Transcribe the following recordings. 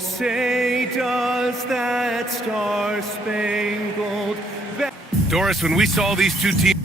say does that star-spangled banner. Doris, when we saw these two teams.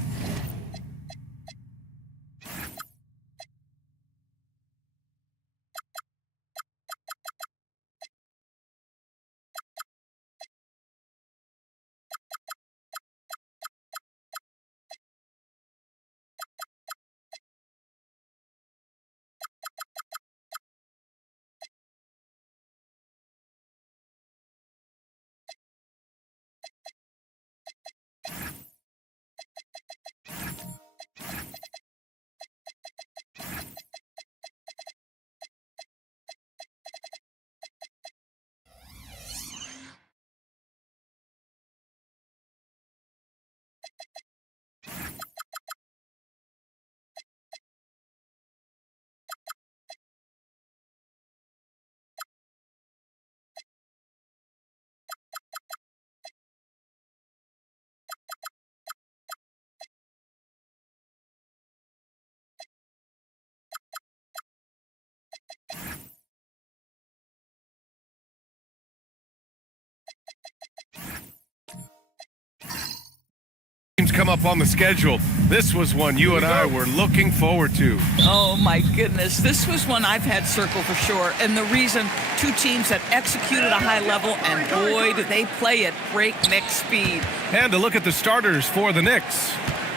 Come up on the schedule. This was one you and I were looking forward to. Oh my goodness, this was one I've had circled for sure, and the reason, two teams that executed a high level, and boy did they play at breakneck speed. And to look at the starters for the Knicks.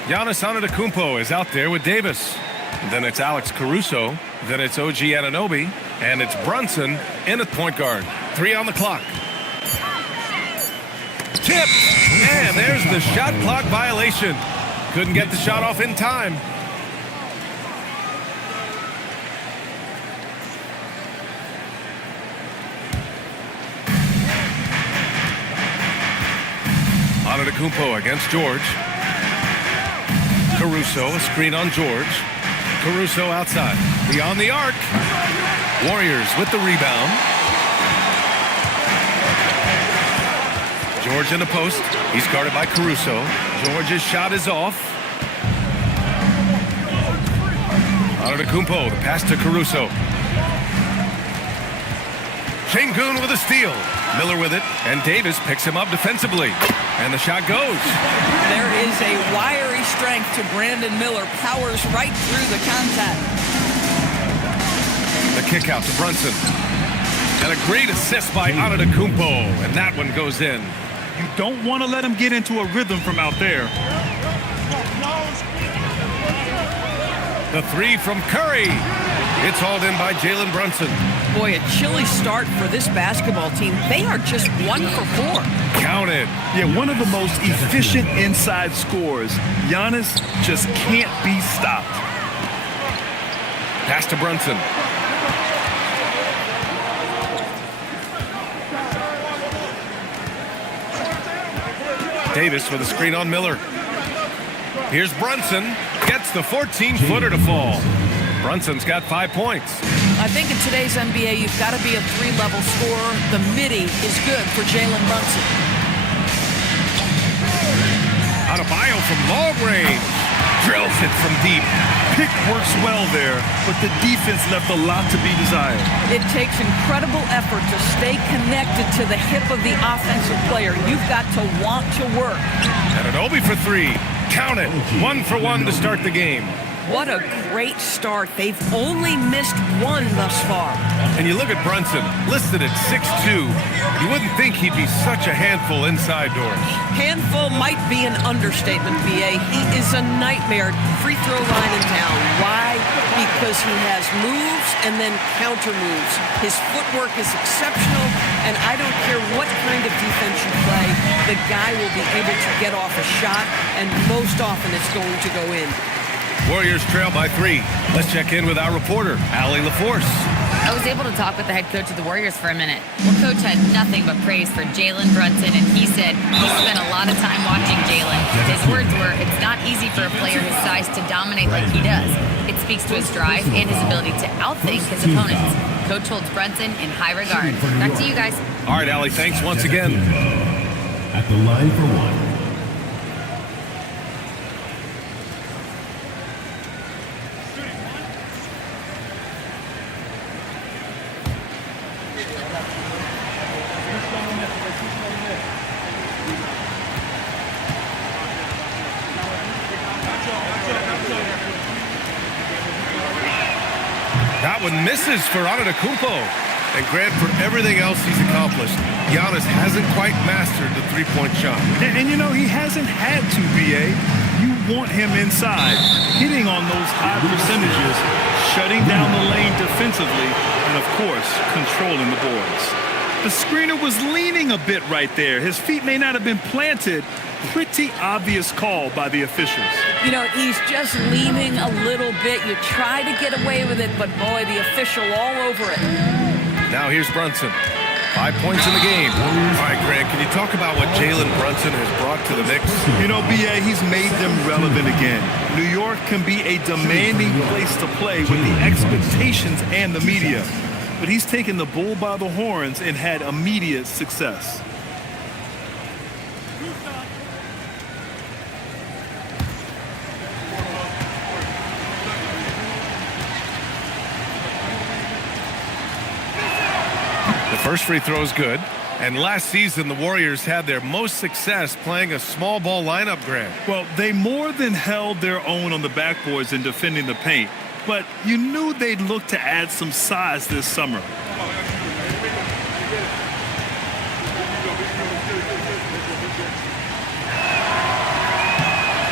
Giannis Antetokounmpo is out there with Davis. Then it's Alex Caruso. Then it's OG Anunoby. And it's Brunson in at point guard. 3 on the clock. Tip! And there's the shot clock violation. Couldn't get the shot off in time. Antetokounmpo against George. Caruso, a screen on George. Caruso outside. Beyond the arc. Warriors with the rebound. George in the post. He's guarded by Caruso. George's shot is off. Antetokounmpo, the pass to Caruso. Şengün with a steal. Miller with it, and Davis picks him up defensively. And the shot goes. There is a wiry strength to Brandon Miller. Powers right through the contact. The kick out to Brunson. And a great assist by Antetokounmpo. And that one goes in. You don't want to let him get into a rhythm from out there. The three from Curry. It's hauled in by Jalen Brunson. Boy, a chilly start for this basketball team. They are just 1 for 4. Counted. Yeah, one of the most efficient inside scorers. Giannis just can't be stopped. Pass to Brunson. Davis with a screen on Miller. Here's Brunson. Gets the 14-footer to fall. Brunson's got 5 points. I think in today's NBA, you've got to be a 3-level scorer. The midi is good for Jalen Brunson. Adebayo from long range. Drills it from deep. Pick works well there, but the defense left a lot to be desired. It takes incredible effort to stay connected to the hip of the offensive player. You've got to want to work. Anunoby for 3. Count it. 1 for 1 to start the game. What a great start. They've only missed 1 thus far. And you look at Brunson, listed at 6'2". You wouldn't think he'd be such a handful inside doors. Handful might be an understatement, B.A. He is a nightmare. Free throw line in town. Why? Because he has moves and then counter moves. His footwork is exceptional, and I don't care what kind of defense you play, the guy will be able to get off a shot, and most often it's going to go in. Warriors trail by 3. Let's check in with our reporter, Allie LaForce. I was able to talk with the head coach of the Warriors for a minute. Well, coach had nothing but praise for Jalen Brunson, and he said he spent a lot of time watching Jalen. His words were, it's not easy for a player his size to dominate like he does. It speaks to his drive and his ability to outthink his opponents. Coach holds Brunson in high regard. Back to you guys. All right, Allie, thanks once again. At the line for 1. That one misses for Antetokounmpo. And Grant, for everything else he's accomplished, Giannis hasn't quite mastered the three-point shot. And you know, he hasn't had to, B.A. You want him inside, hitting on those high percentages, shutting down the lane defensively, and, of course, controlling the boards. The screener was leaning a bit right there. His feet may not have been planted. Pretty obvious call by the officials. You know, he's just leaning a little bit. You try to get away with it, but boy, the official all over it. Now here's Brunson. 5 points in the game. All right, Grant, can you talk about what Jalen Brunson has brought to the Knicks? You know, B.A., he's made them relevant again. New York can be a demanding place to play with the expectations and the media. But he's taken the bull by the horns and had immediate success. The first free throw is good. And last season, the Warriors had their most success playing a small ball lineup, Grant. Well, they more than held their own on the backboards in defending the paint. But you knew they'd look to add some size this summer.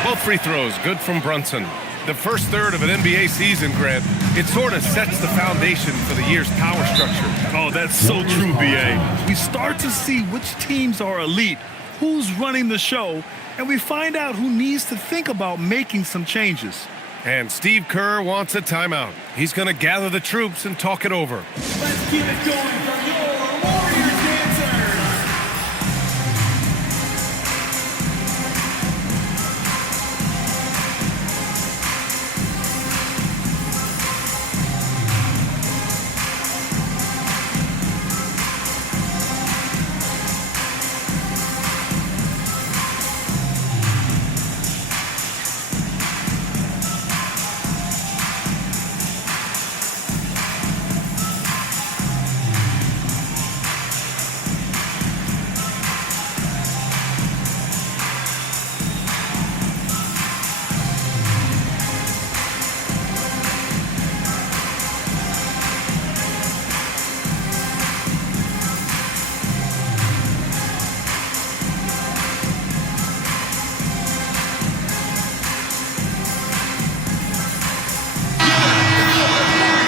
Both free throws good from Brunson. The first third of an NBA season, Grant, it sort of sets the foundation for the year's power structure. Oh, that's so true, B.A. We start to see which teams are elite, who's running the show, and we find out who needs to think about making some changes. And Steve Kerr wants a timeout. He's going to gather the troops and talk it over. Let's keep it going from your Warriors dancers.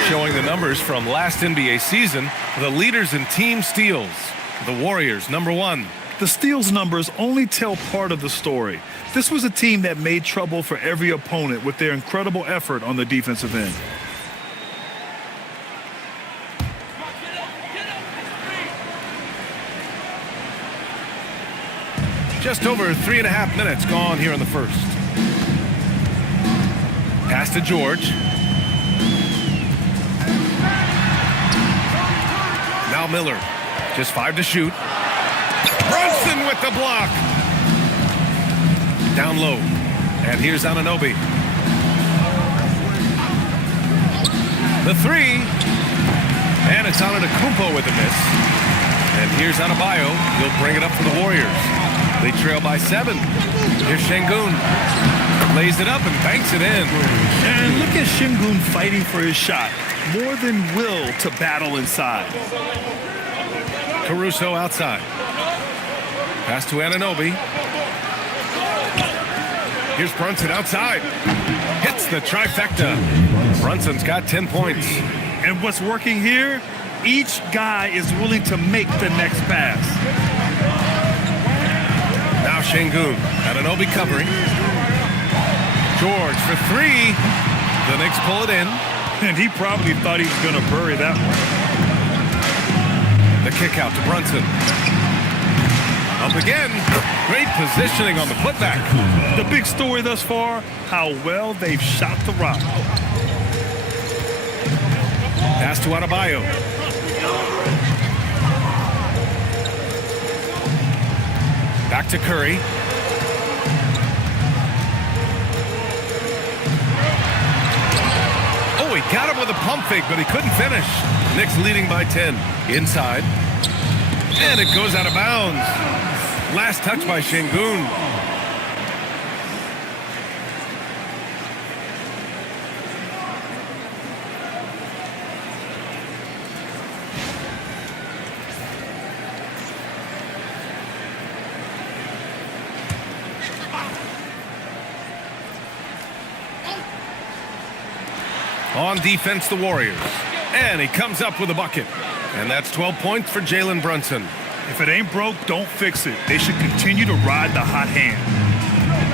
Showing the numbers from last NBA season, the leaders in team steals. The Warriors, number 1. The steals numbers only tell part of the story. This was a team that made trouble for every opponent with their incredible effort on the defensive end. Just over 3.5 minutes gone here in the first. Pass to George. Now Miller. Just 5 to shoot. Brunson with the block. Down low. And here's Anunoby. The 3. And it's Antetokounmpo with the miss. And here's Adebayo. He'll bring it up for the Warriors. They trail by 7. Here's Şengün. Lays it up and banks it in. And look at Şengün fighting for his shot. More than will to battle inside. Caruso outside. Pass to Anunoby. Here's Brunson outside. Hits the trifecta. Brunson's got 10 points. And what's working here? Each guy is willing to make the next pass. Now Şengün. Anunoby covering. George for 3. The Knicks pull it in. And he probably thought he was going to bury that one. The kick out to Brunson. Up again. Great positioning on the putback. The big story thus far, how well they've shot the rock. Pass to Adebayo. Back to Curry. Oh, he got him with a pump fake, but he couldn't finish. Knicks leading by 10. Inside. And it goes out of bounds. Last touch by Şengün. On defense, the Warriors. And he comes up with a bucket. And that's 12 points for Jalen Brunson. If it ain't broke, don't fix it. They should continue to ride the hot hand.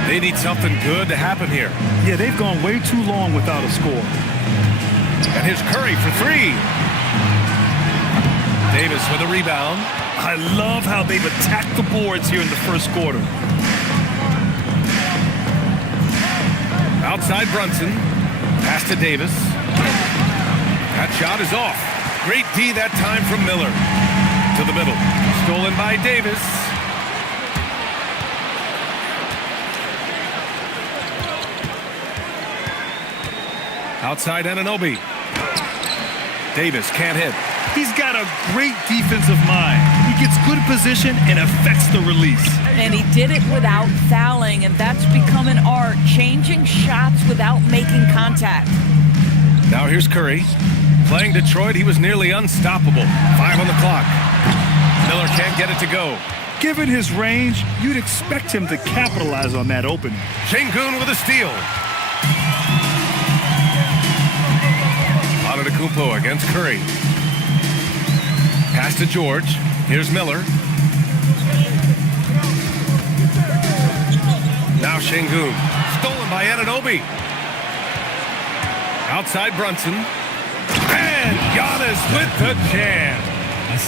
They need something good to happen here. Yeah, they've gone way too long without a score. And here's Curry for three. Davis with a rebound. I love how they've attacked the boards here in the first quarter. Outside Brunson. Pass to Davis. That shot is off. Great D that time from Miller. To the middle. Stolen by Davis. Outside Anunoby. Davis can't hit. He's got a great defensive mind. He gets good position and affects the release. And he did it without fouling, and that's become an art, changing shots without making contact. Now here's Curry. Playing Detroit, he was nearly unstoppable. 5 on the clock. Miller can't get it to go. Given his range, you'd expect him to capitalize on that opening. Şengün with a steal. Antetokounmpo against Curry. Pass to George. Here's Miller. Now Şengün. Stolen by Anunoby. Outside Brunson. And Giannis with the jam.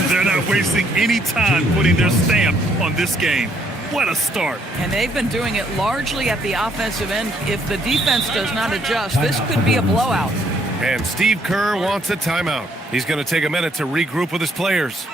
They're not wasting any time putting their stamp on this game. What a start. And they've been doing it largely at the offensive end. If the defense does not adjust, this could be a blowout. And Steve Kerr wants a timeout. He's going to take a minute to regroup with his players.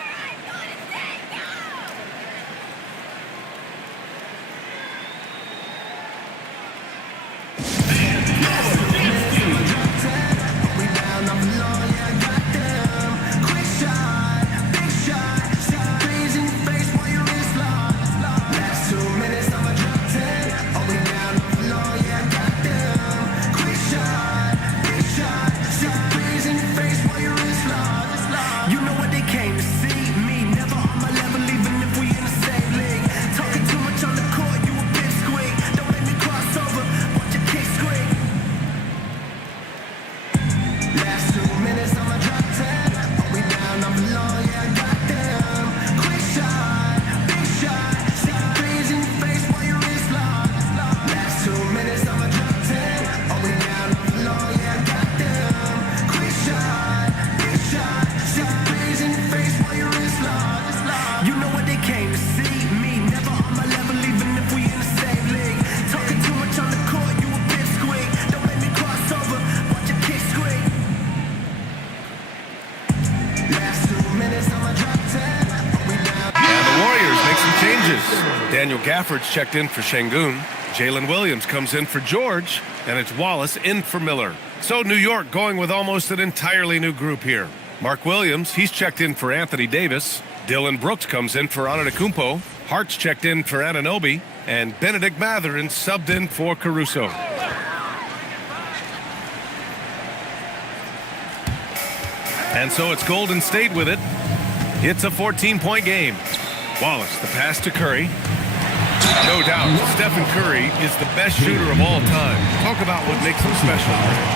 Daniel Gafford's checked in for Şengün. Jalen Williams comes in for George, and it's Wallace in for Miller. So New York going with almost an entirely new group here. Mark Williams, he's checked in for Anthony Davis. Dylan Brooks comes in for Antetokounmpo. Hart's checked in for Anunoby. And Benedict Mathurin subbed in for Caruso. And so it's Golden State with it. It's a 14-point game. Wallace, the pass to Curry. No doubt, Stephen Curry is the best shooter of all time. Talk about what makes him special.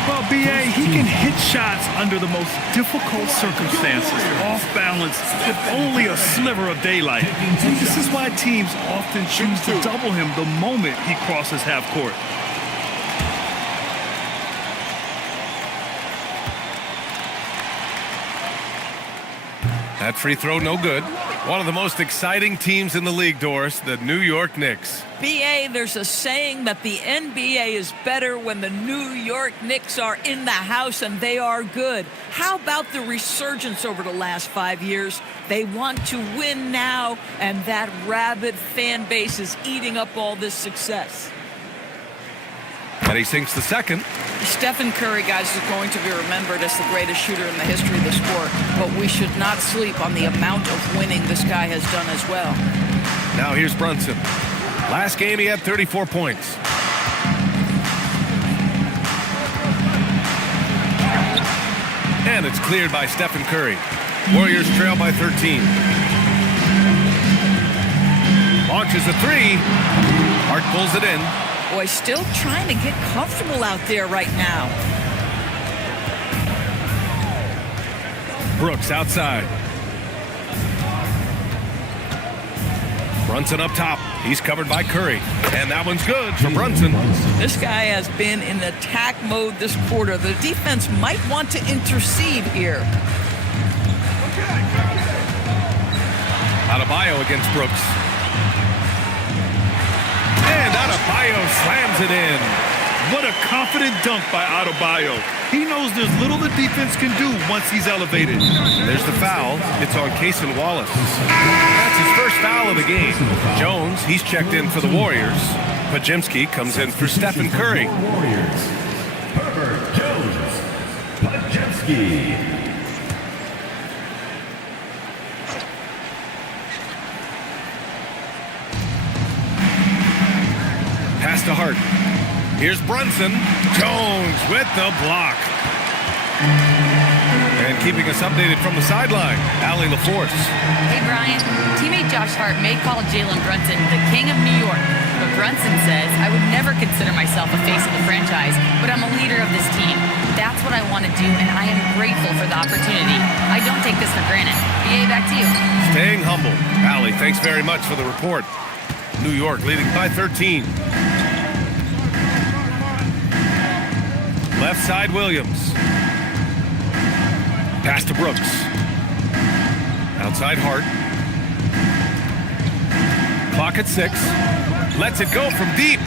Well, B.A., he can hit shots under the most difficult circumstances, off balance, with only a sliver of daylight. And this is why teams often choose to double him the moment he crosses half court. That free throw, no good. One of the most exciting teams in the league, Doris, the New York Knicks. BA, there's a saying that the NBA is better when the New York Knicks are in the house, and they are good. How about the resurgence over the last 5 years? They want to win now, and that rabid fan base is eating up all this success. And he sinks the second. Stephen Curry, guys, is going to be remembered as the greatest shooter in the history of the sport, but we should not sleep on the amount of winning this guy has done as well. Now here's Brunson. Last game he had 34 points. And it's cleared by Stephen Curry. Warriors trail by 13. Launches a three. Hart pulls it in. Boy, still trying to get comfortable out there right now. Brooks outside. Brunson up top. He's covered by Curry. And that one's good for Brunson. This guy has been in attack mode this quarter. The defense might want to intercede here. Adebayo against Brooks. And Adebayo slams it in. What a confident dunk by Adebayo. He knows there's little the defense can do once he's elevated. There's the foul. It's on Cason Wallace. That's his first foul of the game. Jones, he's checked in for the Warriors. Pajemski comes in for Stephen Curry. Warriors. Herbert Jones. Pajemski. Pass to Hart. Here's Brunson. Jones with the block. And keeping us updated from the sideline, Allie LaForce. Hey, Brian. Teammate Josh Hart may call Jalen Brunson the king of New York, but Brunson says, I would never consider myself a face of the franchise, but I'm a leader of this team. That's what I want to do, and I am grateful for the opportunity. I don't take this for granted. BA, back to you. Staying humble. Allie, thanks very much for the report. New York leading by 13. Left side, Williams. Pass to Brooks. Outside, Hart. Clock at 6. Lets it go from deep.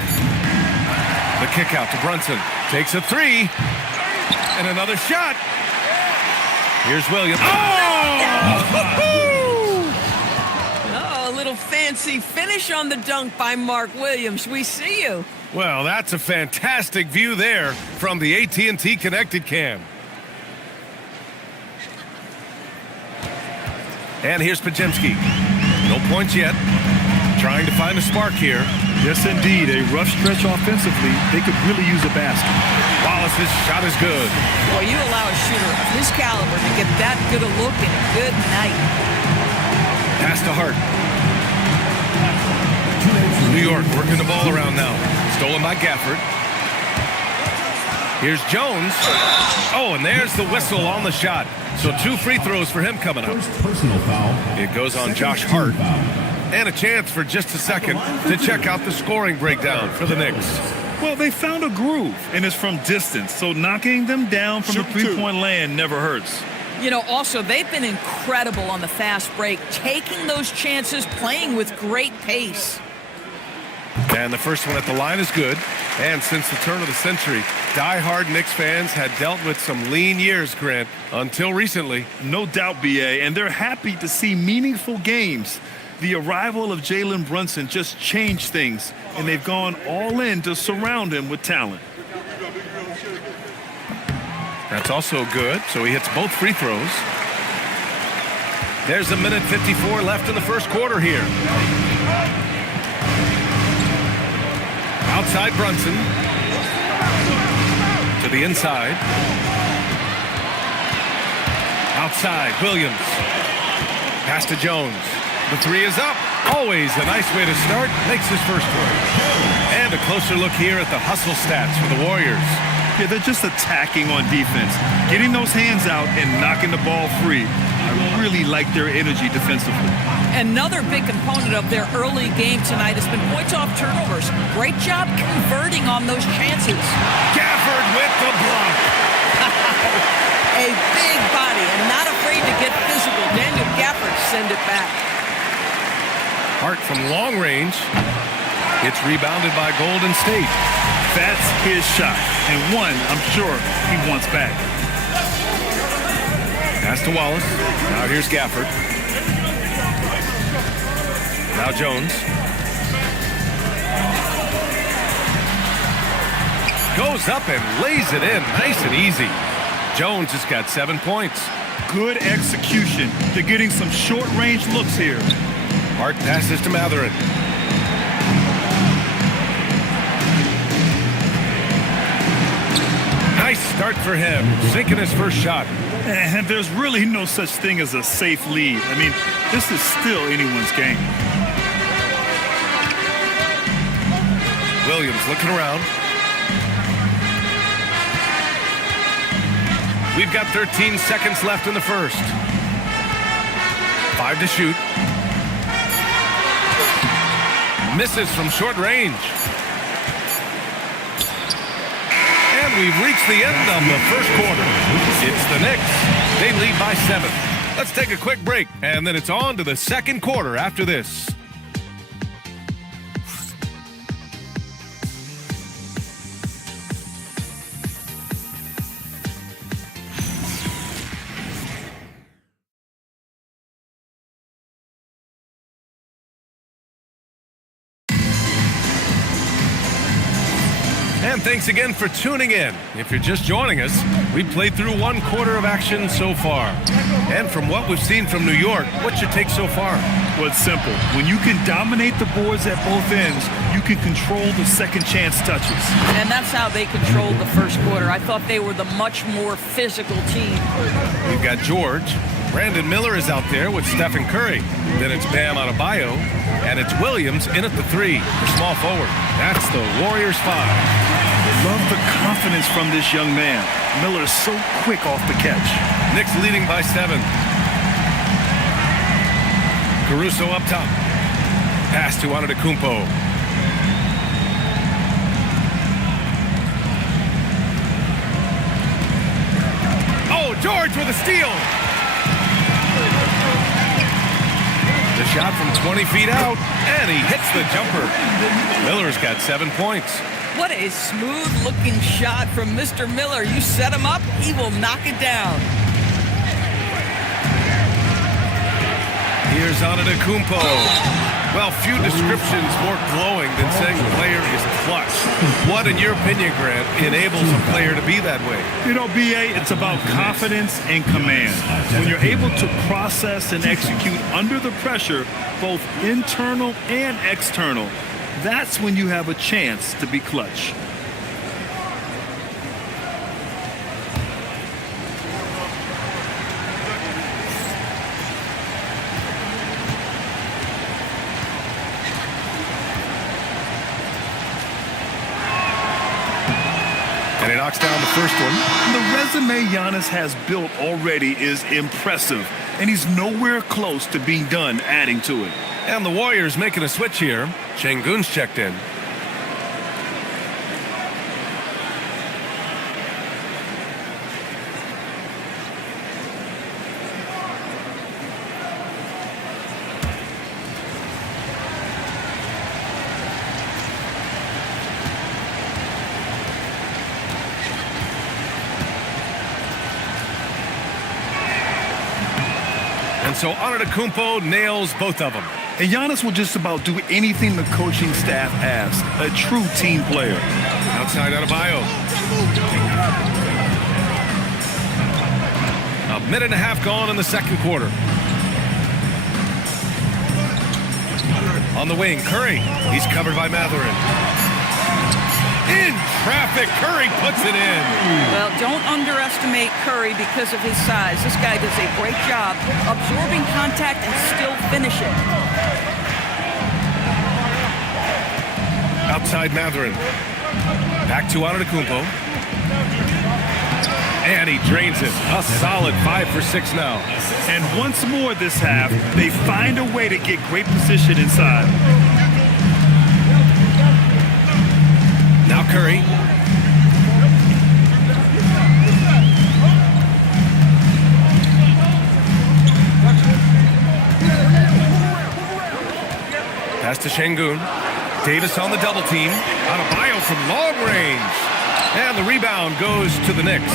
The kick out to Brunson. Takes a 3. And another shot. Here's Williams. Oh, a little fancy finish on the dunk by Mark Williams. We see you. Well, that's a fantastic view there from the AT&T Connected Cam. And here's Pajemski. No points yet. Trying to find a spark here. Yes, indeed. A rough stretch offensively. They could really use a basket. Wallace's shot is good. Boy, you allow a shooter of his caliber to get that good a look in a good night. Pass to Hart. New York working the ball around now. Stolen by Gafford. Here's Jones. Oh, and there's the whistle on the shot. So 2 free throws for him coming up. First personal foul. It goes on Josh Hart. And a chance for just a second to check out the scoring breakdown for the Knicks. Well, they found a groove, and it's from distance, so knocking them down from the three-point land never hurts. You know, also, they've been incredible on the fast break, taking those chances, playing with great pace. And the first one at the line is good. And since the turn of the century, die-hard Knicks fans had dealt with some lean years, Grant, until recently. No doubt, BA, and they're happy to see meaningful games. The arrival of Jalen Brunson just changed things, and they've gone all in to surround him with talent. That's also good, so he hits both free throws. There's a minute 54 left in the first quarter here. Outside Brunson. To the inside. Outside Williams. Pass to Jones. The 3 is up. Always a nice way to start. Makes his first one. And a closer look here at the hustle stats for the Warriors. Yeah, they're just attacking on defense, getting those hands out and knocking the ball free. I really like their energy defensively. Another big component of their early game tonight has been points off turnovers. Great job converting on those chances. Gafford with the block. A big body and not afraid to get physical. Daniel Gafford send it back. Hart from long range. It's rebounded by Golden State. That's his shot, and one I'm sure he wants back. Pass to Wallace. Now here's Gafford. Now Jones. Goes up and lays it in nice and easy. Jones has got 7 points. Good execution. They're getting some short-range looks here. Hart passes to Matherin. Nice start for him, sinking his first shot. And there's really no such thing as a safe lead. I mean, this is still anyone's game. Williams looking around. We've got 13 seconds left in the first. 5 to shoot. Misses from short range. And we've reached the end of the first quarter. It's the Knicks. They lead by 7. Let's take a quick break, and then it's on to the second quarter after this. And thanks again for tuning in. If you're just joining us, we played through 1 quarter of action so far. And from what we've seen from New York, what's your take so far? Well, it's simple. When you can dominate the boards at both ends, you can control the second chance touches. And that's how they controlled the first quarter. I thought they were the much more physical team. We've got George. Brandon Miller is out there with Stephen Curry. Then it's Bam Adebayo. And it's Williams in at the 3 for small forward. That's the Warriors 5. Love the confidence from this young man. Miller is so quick off the catch. Knicks leading by 7. Caruso up top. Pass to Antetokounmpo. Oh, George with a steal. The shot from 20 feet out, and he hits the jumper. Miller's got 7 points. What a smooth-looking shot from Mr. Miller. You set him up, he will knock it down. Here's Antetokounmpo. Well, few descriptions more glowing than saying a player is clutch. What, in your opinion, Grant, enables a player to be that way? You know, B.A., it's about confidence and command. When you're able to process and execute under the pressure, both internal and external, that's when you have a chance to be clutch. And he knocks down the first one. The resume Giannis has built already is impressive, and he's nowhere close to being done adding to it. And the Warriors making a switch here. Şengün's checked in. And so Antetokounmpo nails both of them. And Giannis will just about do anything the coaching staff asks. A true team player. Outside Adebayo. A minute and a half gone in the second quarter. On the wing, Curry. He's covered by Mathurin. In traffic, Curry puts it in. Well, don't underestimate Curry because of his size. This guy does a great job absorbing contact and still finishing. Outside Mathurin. Back to Antetokounmpo. And he drains it. A solid 5 for 6 now. And once more this half, they find a way to get great position inside. Now Curry. Pass to Şengün. Davis on the double team. Adebayo from long range. And the rebound goes to the Knicks.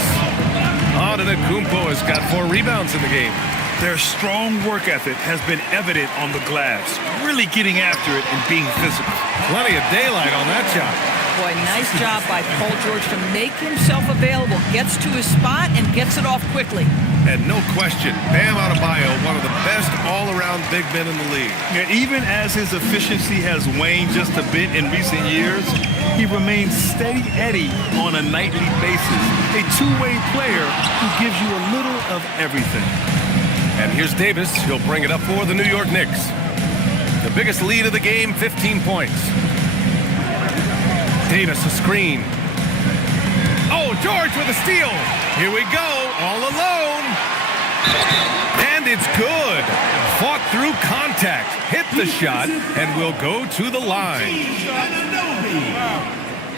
Antetokounmpo has got 4 rebounds in the game. Their strong work ethic has been evident on the glass, really getting after it and being physical. Plenty of daylight on that shot. Boy, nice job by Paul George to make himself available. Gets to his spot and gets it off quickly. And no question, Bam Adebayo, one of the best all-around big men in the league. And even as his efficiency has waned just a bit in recent years, he remains steady Eddie on a nightly basis. A two-way player who gives you a little of everything. And here's Davis. He'll bring it up for the New York Knicks. The biggest lead of the game, 15 points. Davis, a screen. Oh, George with a steal. Here we go. All alone. And it's good. Fought through contact, hit the shot, and will go to the line.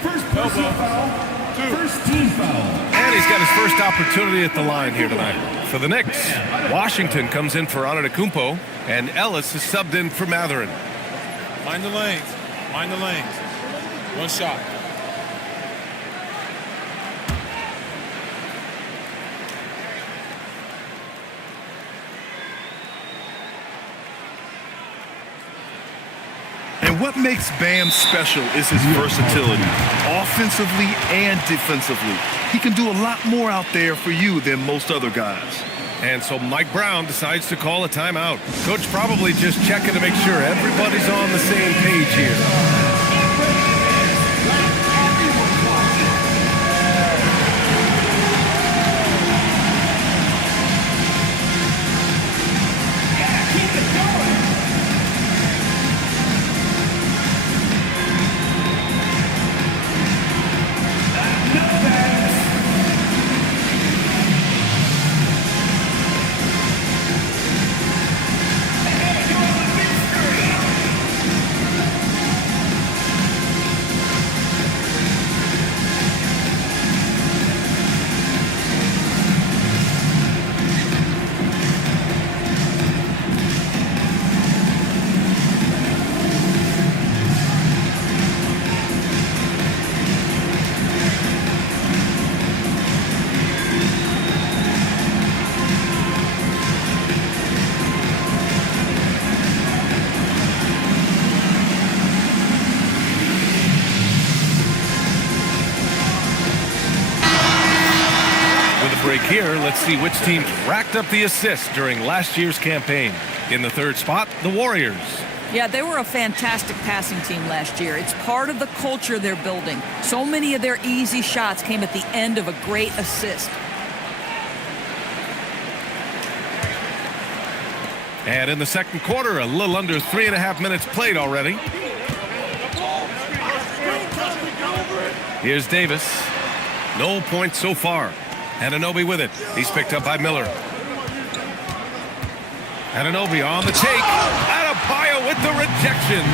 First personal foul. First team foul. And he's got his first opportunity at the line here tonight. For the Knicks, Washington comes in for Antetokounmpo, and Ellis is subbed in for Matherin. Mind the lanes. Mind the lanes. One shot. And what makes Bam special is his versatility, offensively and defensively. He can do a lot more out there for you than most other guys. And so Mike Brown decides to call a timeout. Coach probably just checking to make sure everybody's on the same page here. Break here. Let's see which team racked up the assists during last year's campaign. In the third spot, the Warriors. Yeah, they were a fantastic passing team last year. It's part of the culture they're building. So many of their easy shots came at the end of a great assist. And in the second quarter, a little under 3.5 minutes played already. Here's Davis. No points so far. Anunoby with it. He's picked up by Miller. Anunoby on the take. Adebayo with the rejection.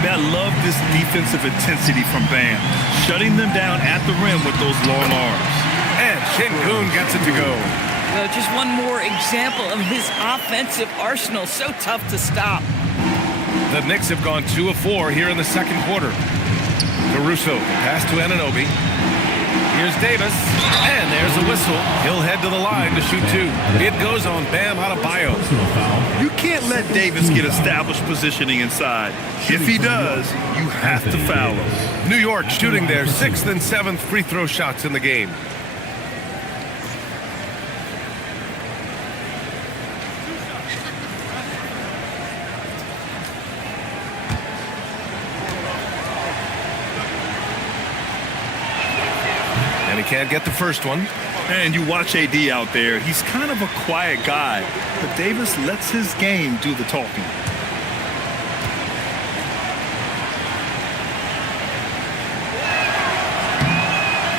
I love this defensive intensity from Bam, shutting them down at the rim with those long arms. And Şengün gets it to go. Just one more example of his offensive arsenal. So tough to stop. The Knicks have gone 2 of 4 here in the second quarter. Caruso, pass to Anunoby. Here's Davis, and there's a whistle. He'll head to the line to shoot 2. It goes on Bam Adebayo. You can't let Davis get established positioning inside. If he does, you have to foul him. New York shooting their 6th and 7th free throw shots in the game. And he can't get the first one. And you watch AD out there. He's kind of a quiet guy, but Davis lets his game do the talking.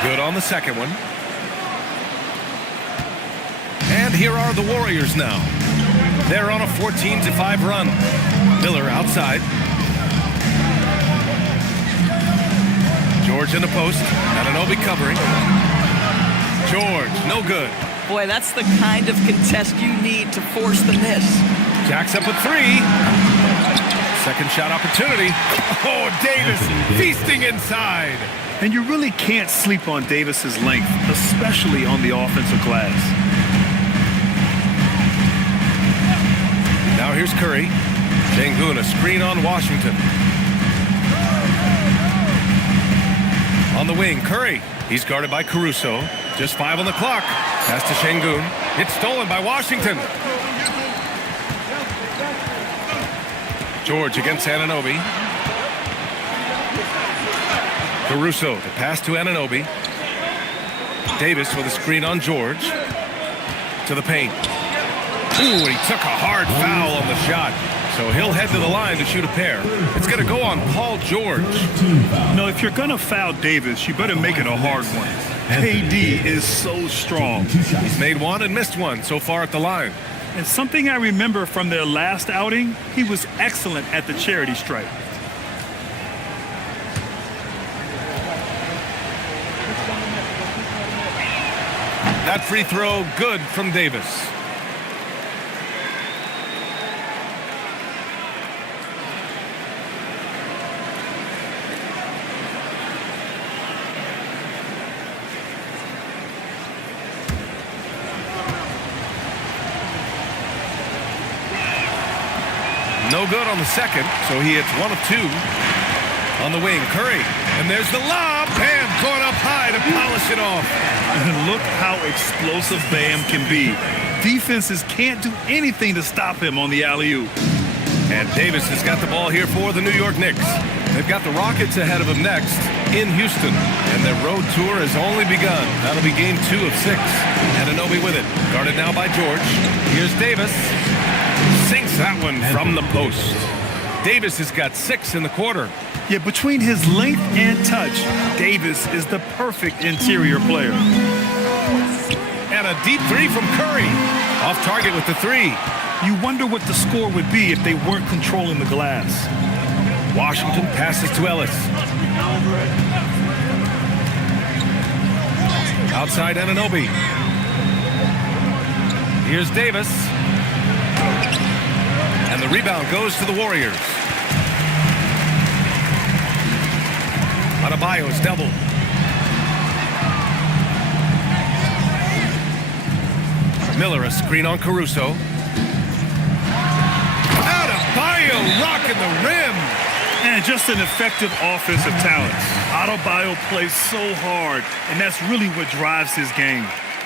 Good on the second one. And here are the Warriors now. They're on a 14-5 run. Miller outside. George in the post. Anunoby covering. George, no good. Boy, that's the kind of contest you need to force the miss. Jacks up a 3. Second shot opportunity. Oh, Davis feasting inside. And you really can't sleep on Davis's length, especially on the offensive glass. Now here's Curry. Şengün, a screen on Washington. On the wing, Curry. He's guarded by Caruso. Just 5 on the clock. Pass to Şengün. It's stolen by Washington. George against Anunoby. Caruso, the pass to Anunoby. Davis with a screen on George. To the paint. Ooh, and he took a hard foul on the shot. So he'll head to the line to shoot a pair. It's going to go on Paul George. No, if you're going to foul Davis, you better make it a hard one. KD is so strong. He's made one and missed one so far at the line. And something I remember from their last outing, he was excellent at the charity stripe. That free throw good from Davis. No good on the second, so he hits 1 of 2 on the wing. Curry, and there's the lob. Bam, going up high to polish it off. And look how explosive Bam can be. Defenses can't do anything to stop him on the alley-oop. And Davis has got the ball here for the New York Knicks. They've got the Rockets ahead of them next in Houston, and their road tour has only begun. That'll be game 2 of 6. Anunoby with it, guarded now by George. Here's Davis. Sinks that one from the post. Davis has got 6 in the quarter. Yeah, between his length and touch, Davis is the perfect interior player. And a deep 3 from Curry. Off target with the 3. You wonder what the score would be if they weren't controlling the glass. Washington passes to Ellis. Outside Anunoby. Here's Davis. And the rebound goes to the Warriors. Adebayo's double. Miller a screen on Caruso. Adebayo rocking the rim. And just an effective offensive talent. Adebayo plays so hard, and that's really what drives his game.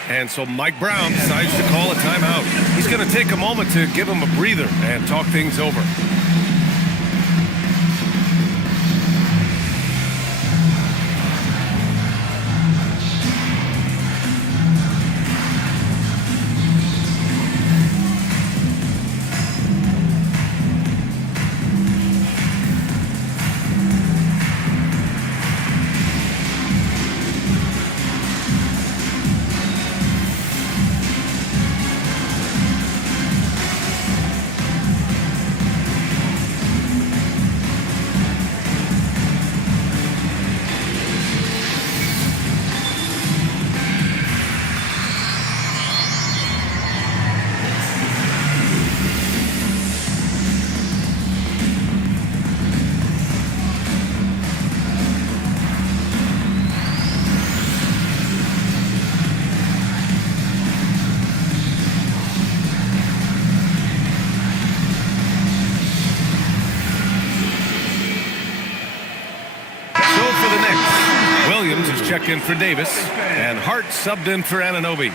And so Mike Brown decides to call a timeout. He's going to take a moment to give him a breather and talk things over. Checked in for Davis, and Hart subbed in for Anunoby.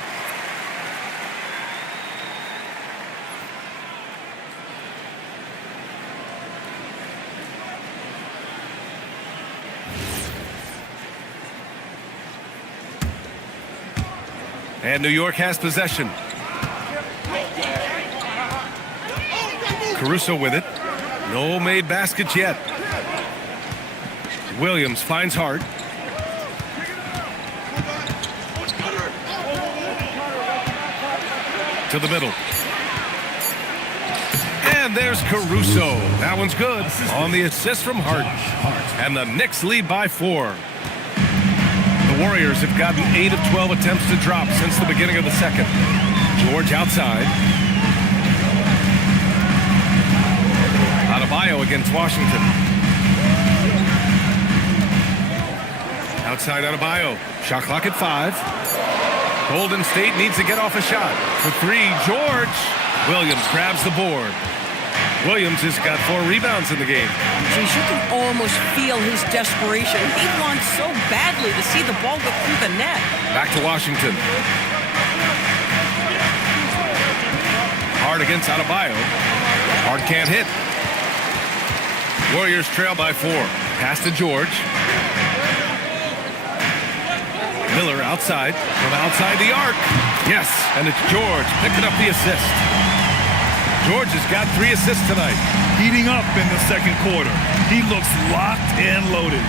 And New York has possession. Caruso with it. No made baskets yet. Williams finds Hart. To the middle. And there's Caruso. That one's good on the assist from Hart. And the Knicks lead by 4. The Warriors have gotten 8 of 12 attempts to drop since the beginning of the second. George outside. Adebayo against Washington. Outside Adebayo. Shot clock at 5. Golden State needs to get off a shot. For 3, George. Williams grabs the board. Williams has got 4 rebounds in the game. Geez, you can almost feel his desperation. He wants so badly to see the ball go through the net. Back to Washington. Hart against Adebayo. Hart can't hit. Warriors trail by 4. Pass to George. Miller outside, from outside the arc. Yes, and it's George picking up the assist. George has got 3 assists tonight. Heating up in the second quarter. He looks locked and loaded.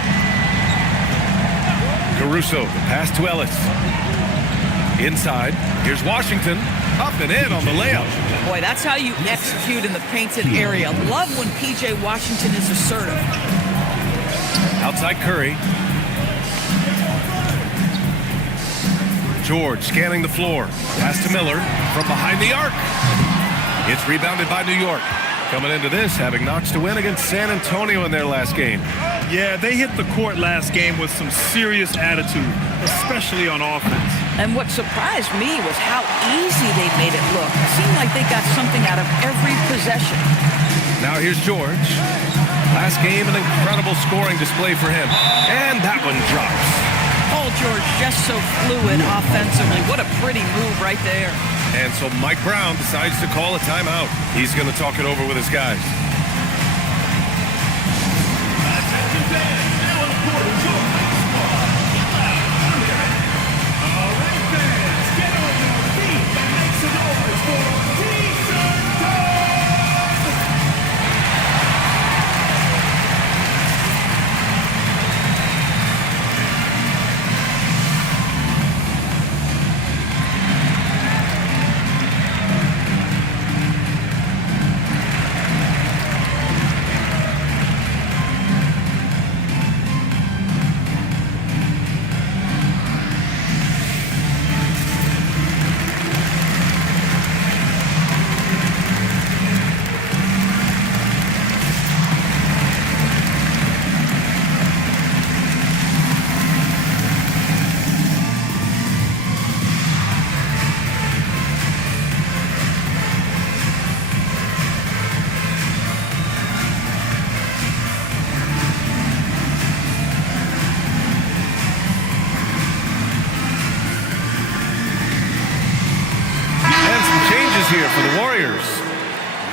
Caruso, the pass to Ellis. Inside, here's Washington. Up and in on the layup. Boy, that's how you execute in the painted area. Love when P.J. Washington is assertive. Outside Curry. George scanning the floor. Pass to Miller from behind the arc. It's rebounded by New York. Coming into this, having Knox to win against San Antonio in their last game. Yeah, they hit the court last game with some serious attitude, especially on offense. And what surprised me was how easy they made it look. It seemed like they got something out of every possession. Now here's George. Last game, an incredible scoring display for him. And that one drops. Paul George just so fluid offensively. What a pretty move right there. And so Mike Brown decides to call a timeout. He's going to talk it over with his guys. Here for the Warriors.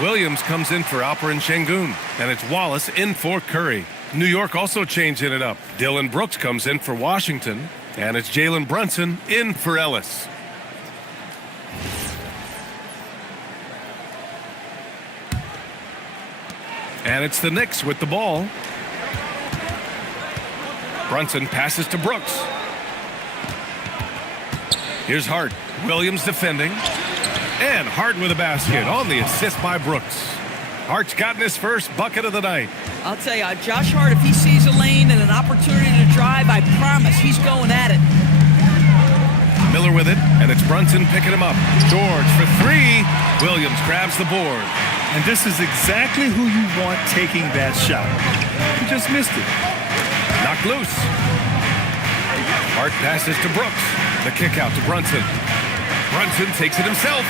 Williams comes in for Alperen Şengün, and it's Wallace in for Curry. New York also changing it up. Dylan Brooks comes in for Washington, and it's Jalen Brunson in for Ellis. And it's the Knicks with the ball. Brunson passes to Brooks. Here's Hart. Williams defending. And Hart with a basket on the assist by Brooks. Hart's gotten his first bucket of the night. I'll tell you, Josh Hart, if he sees a lane and an opportunity to drive, I promise he's going at it. Miller with it, and it's Brunson picking him up. George for 3. Williams grabs the board. And this is exactly who you want taking that shot. He just missed it. Knocked loose. Hart passes to Brooks. The kick out to Brunson. Brunson takes it himself.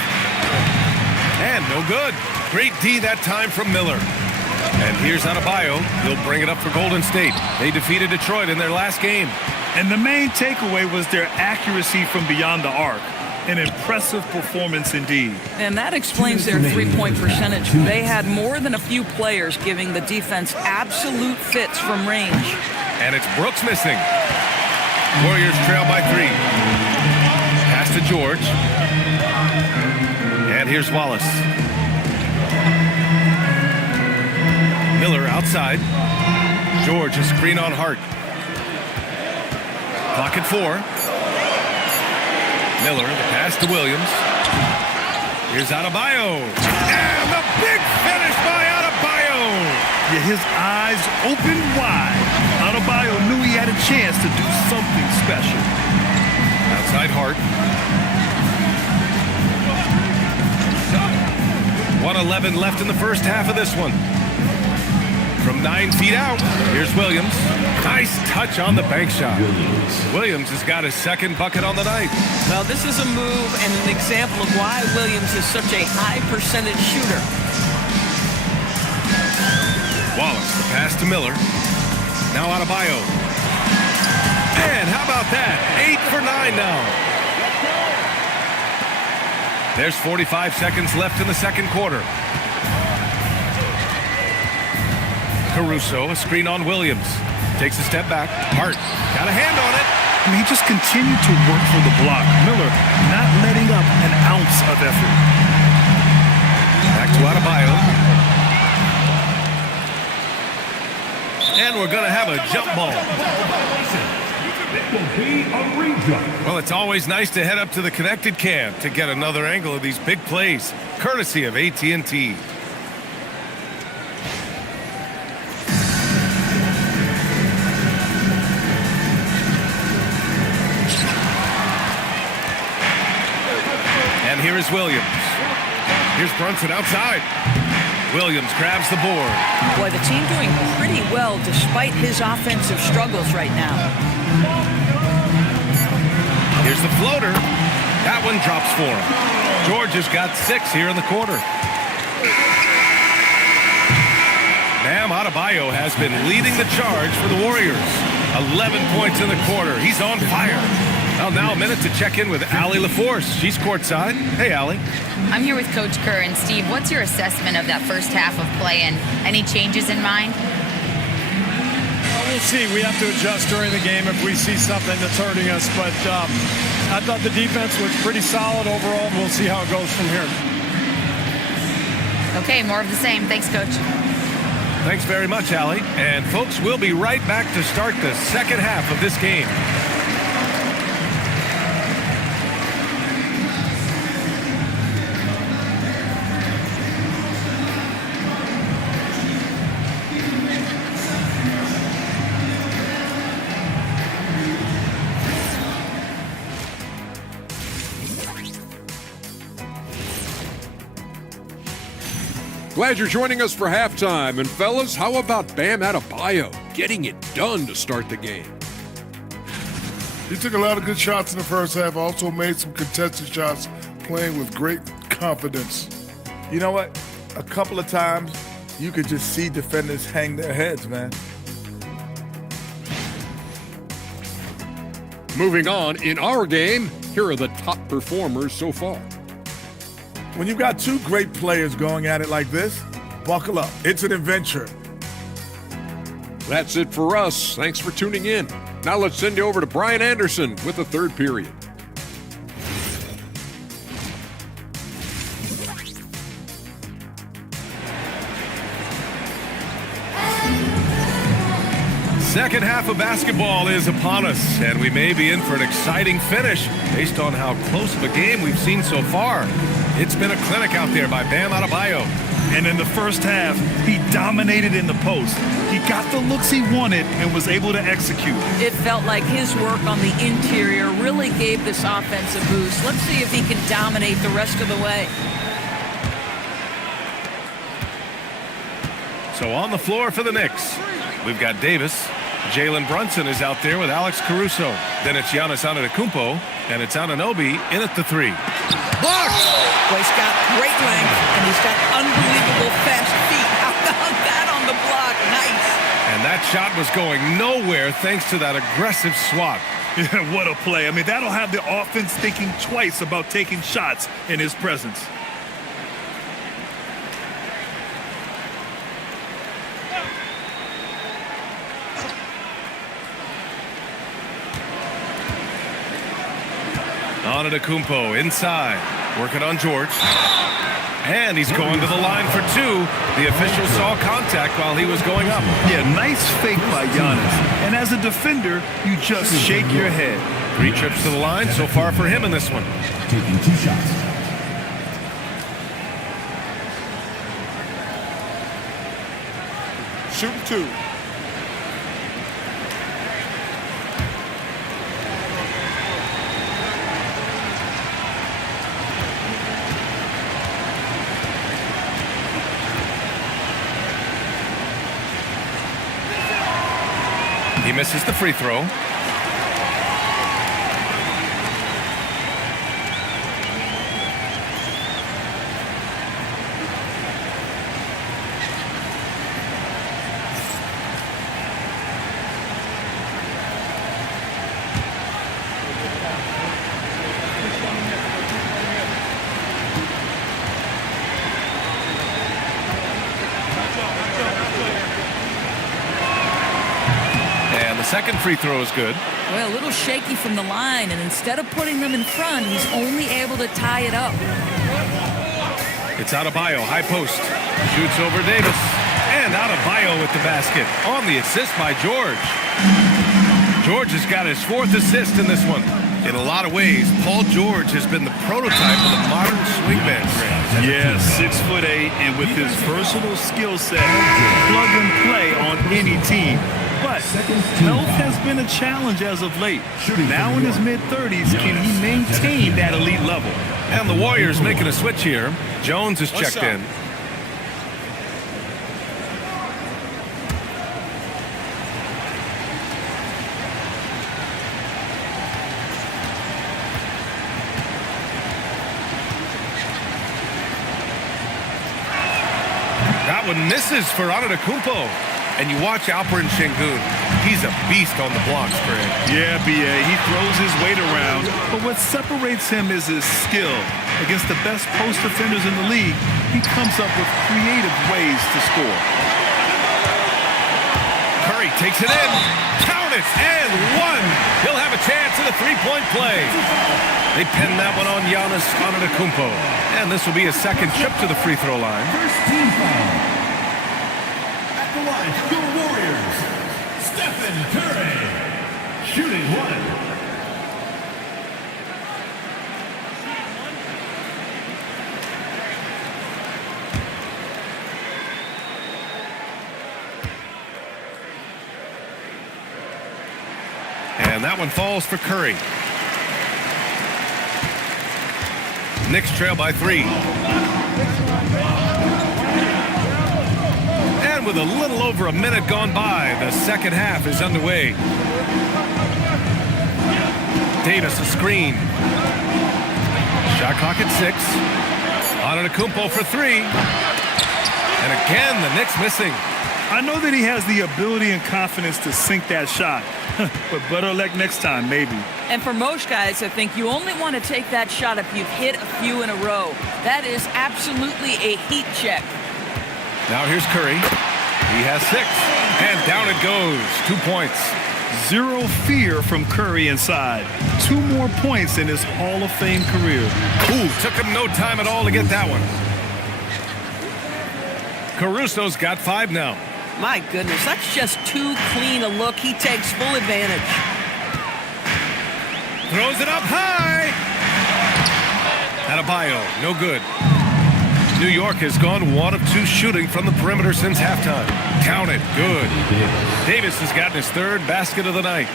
And no good. Great D that time from Miller. And here's Adebayo. He'll bring it up for Golden State. They defeated Detroit in their last game. And the main takeaway was their accuracy from beyond the arc. An impressive performance indeed. And that explains their three-point percentage. They had more than a few players giving the defense absolute fits from range. And it's Brooks missing. Warriors trail by 3. Pass to George. And here's Wallace. Miller outside. George a screen on Hart. Clock at 4. Miller, the pass to Williams. Here's Adebayo. And the big finish by Adebayo. Yeah, his eyes open wide. Adebayo knew he had a chance to do something special. Outside Hart. 1:11 left in the first half of this one. From 9 feet out, here's Williams. Nice touch on the bank shot. Williams has got his second bucket on the night. Well, this is a move and an example of why Williams is such a high percentage shooter. Wallace, the pass to Miller. Now Adebayo. And how about that? 8 for 9 now. There's 45 seconds left in the second quarter. Caruso, a screen on Williams. Takes a step back. Hart got a hand on it. I mean, he just continued to work for the block. Miller not letting up an ounce of effort. Back to Adebayo. And we're going to have a jump ball. It will be a ring jump. Well, it's always nice to head up to the connected cam to get another angle of these big plays, courtesy of AT&T. And here is Williams. Here's Brunson outside. Williams grabs the board. Boy, the team doing pretty well despite his offensive struggles right now. Here's the floater. That one drops for him. George has got 6 here in the quarter. Bam Adebayo has been leading the charge for the Warriors. 11 points in the quarter. He's on fire. Well, now a minute to check in with Allie LaForce. She's courtside. Hey, Allie. I'm here with Coach Kerr. And Steve, what's your assessment of that first half of play and any changes in mind? Well, we'll see. We have to adjust during the game if we see something that's hurting us. But I thought the defense was pretty solid overall. We'll see how it goes from here. Okay, more of the same. Thanks, Coach. Thanks very much, Allie. And, folks, we'll be right back to start the second half of this game. Glad you're joining us for halftime. And fellas, how about Bam Adebayo getting it done to start the game? He took a lot of good shots in the first half, also made some contested shots, playing with great confidence. You know what? A couple of times, you could just see defenders hang their heads, man. Moving on, in our game, here are the top performers so far. When you've got two great players going at it like this, buckle up. It's an adventure. That's it for us. Thanks for tuning in. Now let's send you over to Brian Anderson with the third period. Second half of basketball is upon us, and we may be in for an exciting finish based on how close of a game we've seen so far. It's been a clinic out there by Bam Adebayo. And in the first half, he dominated in the post. He got the looks he wanted and was able to execute. It felt like his work on the interior really gave this offense a boost. Let's see if he can dominate the rest of the way. So on the floor for the Knicks, we've got Davis. Jalen Brunson is out there with Alex Caruso. Then it's Giannis Antetokounmpo, and it's Anunoby in at the 3. Blocked! Well, he's got great length, and he's got unbelievable fast feet. How about that on the block? Nice. And that shot was going nowhere thanks to that aggressive swat. Yeah, what a play. I mean, that'll have the offense thinking twice about taking shots in his presence. Antetokounmpo inside, working on George. And he's going to the line for 2. The official saw contact while he was going up. Yeah, nice fake by Giannis. And as a defender, you just shake your head. 3 trips to the line so far for him in this one. Taking 2 shots. Shooting 2. He misses the free throw. Second free throw is good. Well, a little shaky from the line, and instead of putting them in front, he's only able to tie it up. It's Adebayo, high post. Shoots over Davis. And Adebayo with the basket on the assist by George. George has got his 4th assist in this one. In a lot of ways, Paul George has been the prototype of the modern swingman. Yeah, 6'8", and with his versatile skill set, plug and play on any team. But health has been a challenge as of late. Now in his mid-30s, can he maintain that elite level? And the Warriors making a switch here. Jones is checked in. That one misses for Antetokounmpo. And you watch Alperen Şengün. He's a beast on the blocks, Greg. Yeah, B.A. He throws his weight around, but what separates him is his skill. Against the best post defenders in the league, he comes up with creative ways to score. Curry takes it in. Count it, and one. He'll have a chance at a three-point play. They pin that one on Giannis Antetokounmpo. And this will be his second trip to the free throw line. First team foul. At the line, your Warriors, Stephen Curry, shooting one. And that one falls for Curry. Knicks trail by 3. And with a little over a minute gone by, the second half is underway. Davis a screen. Shot clock at 6. Antetokounmpo for 3. And again, the Knicks missing. I know that he has the ability and confidence to sink that shot, but better luck next time, maybe. And for most guys, I think you only want to take that shot if you've hit a few in a row. That is absolutely a heat check. Now here's Curry. He has 6. And down it goes. 2 points. Zero fear from Curry inside. 2 more points in his Hall of Fame career. Ooh, took him no time at all to get that one. Caruso's got 5 now. My goodness, that's just too clean a look. He takes full advantage. Throws it up high. Adebayo, no good. New York has gone 1 of 2 shooting from the perimeter since halftime. Count it, good. Davis has gotten his 3rd basket of the night.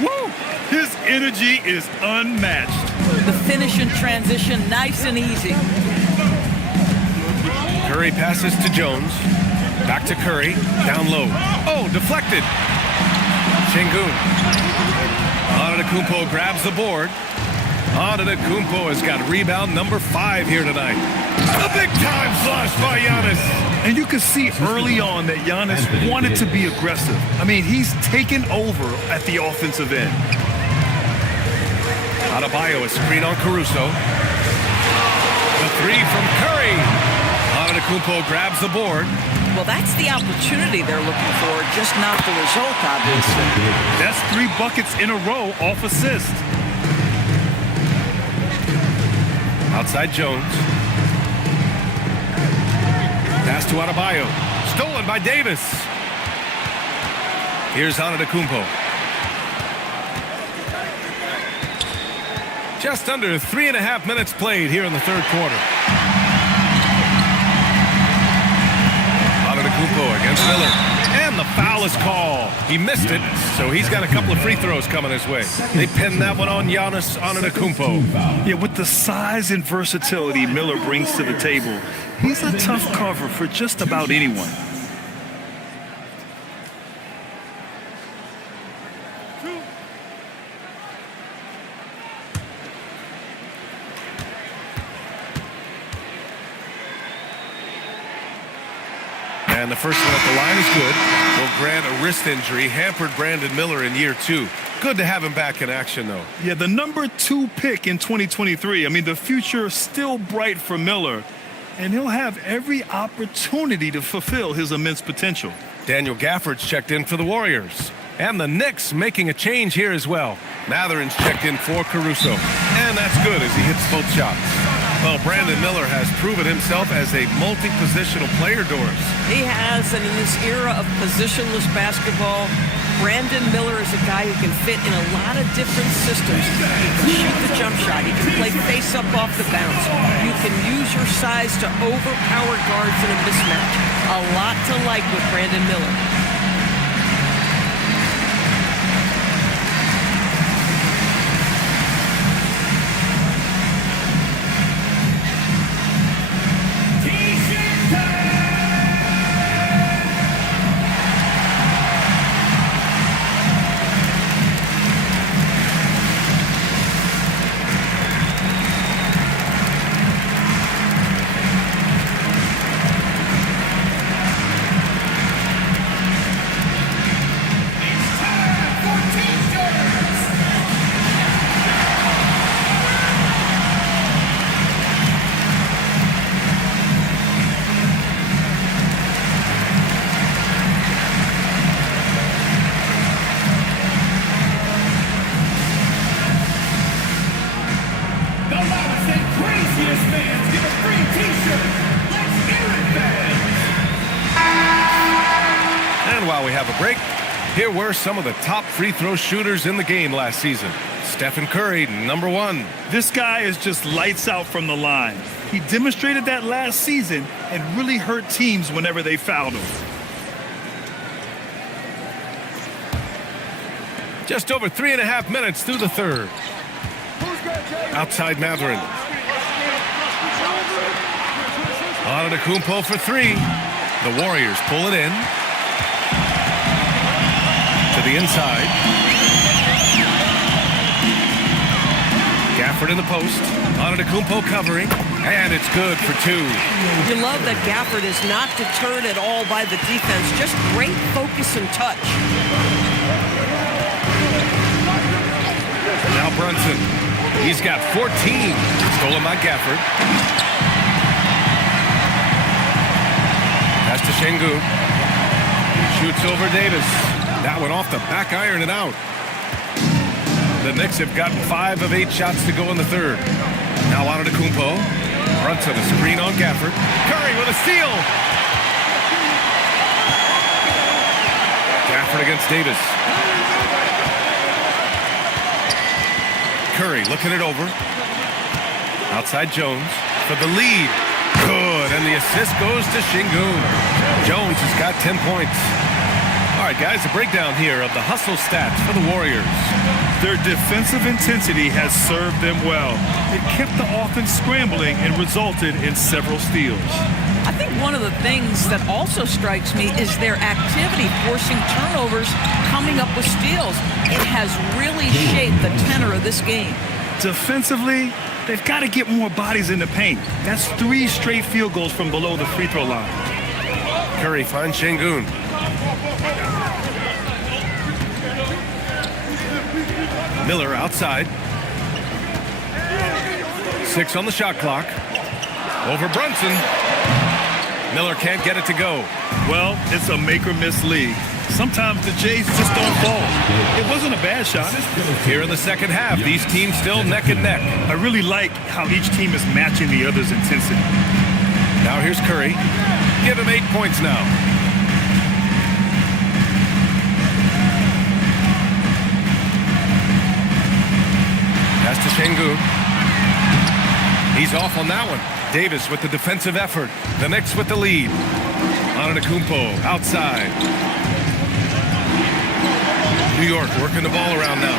Woo! His energy is unmatched. The finish in transition, nice and easy. Curry passes to Jones. Back to Curry. Down low. Oh, deflected. Şengün. Antetokounmpo grabs the board. Antetokounmpo has got rebound number 5 here tonight. A big-time flush by Giannis. And you could see early on that Giannis wanted to be aggressive. I mean, he's taken over at the offensive end. Adebayo a screen on Caruso. The 3 from Curry. Antetokounmpo grabs the board. Well, that's the opportunity they're looking for, just not the result, obviously. That's 3 buckets in a row off assist. Outside Jones. Pass to Adebayo. Stolen by Davis. Here's Antetokounmpo. Just under 3.5 minutes played here in the 3rd quarter. Antetokounmpo against Miller. And the foul is called. He missed it, so he's got a couple of free throws coming his way. They pin that one on Giannis Antetokounmpo. Yeah, with the size and versatility Miller brings to the table, he's a tough cover for just about anyone. And the first one at the line is good. Will grant a wrist injury, hampered Brandon Miller in year 2. Good to have him back in action, though. Yeah, the number 2 pick in 2023. I mean, the future is still bright for Miller, and he'll have every opportunity to fulfill his immense potential. Daniel Gafford's checked in for the Warriors. And the Knicks making a change here as well. Matherin's checked in for Caruso. And that's good as he hits both shots. Well, Brandon Miller has proven himself as a multi-positional player, Doris. He has, and in this era of positionless basketball, Brandon Miller is a guy who can fit in a lot of different systems. He can shoot the jump shot. He can play face-up off the bounce. You can use your size to overpower guards in a mismatch. A lot to like with Brandon Miller. While we have a break, here were some of the top free throw shooters in the game last season. Stephen Curry, number 1. This guy is just lights out from the line. He demonstrated that last season and really hurt teams whenever they fouled him. Just over 3.5 minutes through the third. Outside Mathurin. Antetokounmpo for 3. The Warriors pull it in. To the inside. Gafford in the post. Antetokounmpo covering. And it's good for 2. You love that Gafford is not deterred at all by the defense. Just great focus and touch. Now Brunson. He's got 14. Stolen by Gafford. Pass to Şengün. Shoots over Davis. That one off the back iron and out. The Knicks have gotten 5 of 8 shots to go in the third. Now Antetokounmpo. Brunson a screen on Gafford. Curry with a steal. Gafford against Davis. Curry looking it over. Outside Jones for the lead. Good, and the assist goes to Şengün. Jones has got 10 points. All right, guys, a breakdown here of the hustle stats for the Warriors. Their defensive intensity has served them well. It kept the offense scrambling and resulted in several steals. I think one of the things that also strikes me is their activity forcing turnovers, coming up with steals. It has really shaped the tenor of this game. Defensively, they've got to get more bodies in the paint. That's 3 straight field goals from below the free throw line. Curry finds Şengün. Miller outside. 6 on the shot clock. Over Brunson. Miller can't get it to go. Well, it's a make or miss league. Sometimes the Jays just don't fall. It wasn't a bad shot. Here in the second half, these teams still neck and neck. I really like how each team is matching the other's intensity. Now here's Curry. Give him 8 points now. Pass to Şengün. He's off on that one. Davis with the defensive effort. The Knicks with the lead. Antetokounmpo outside. New York working the ball around now.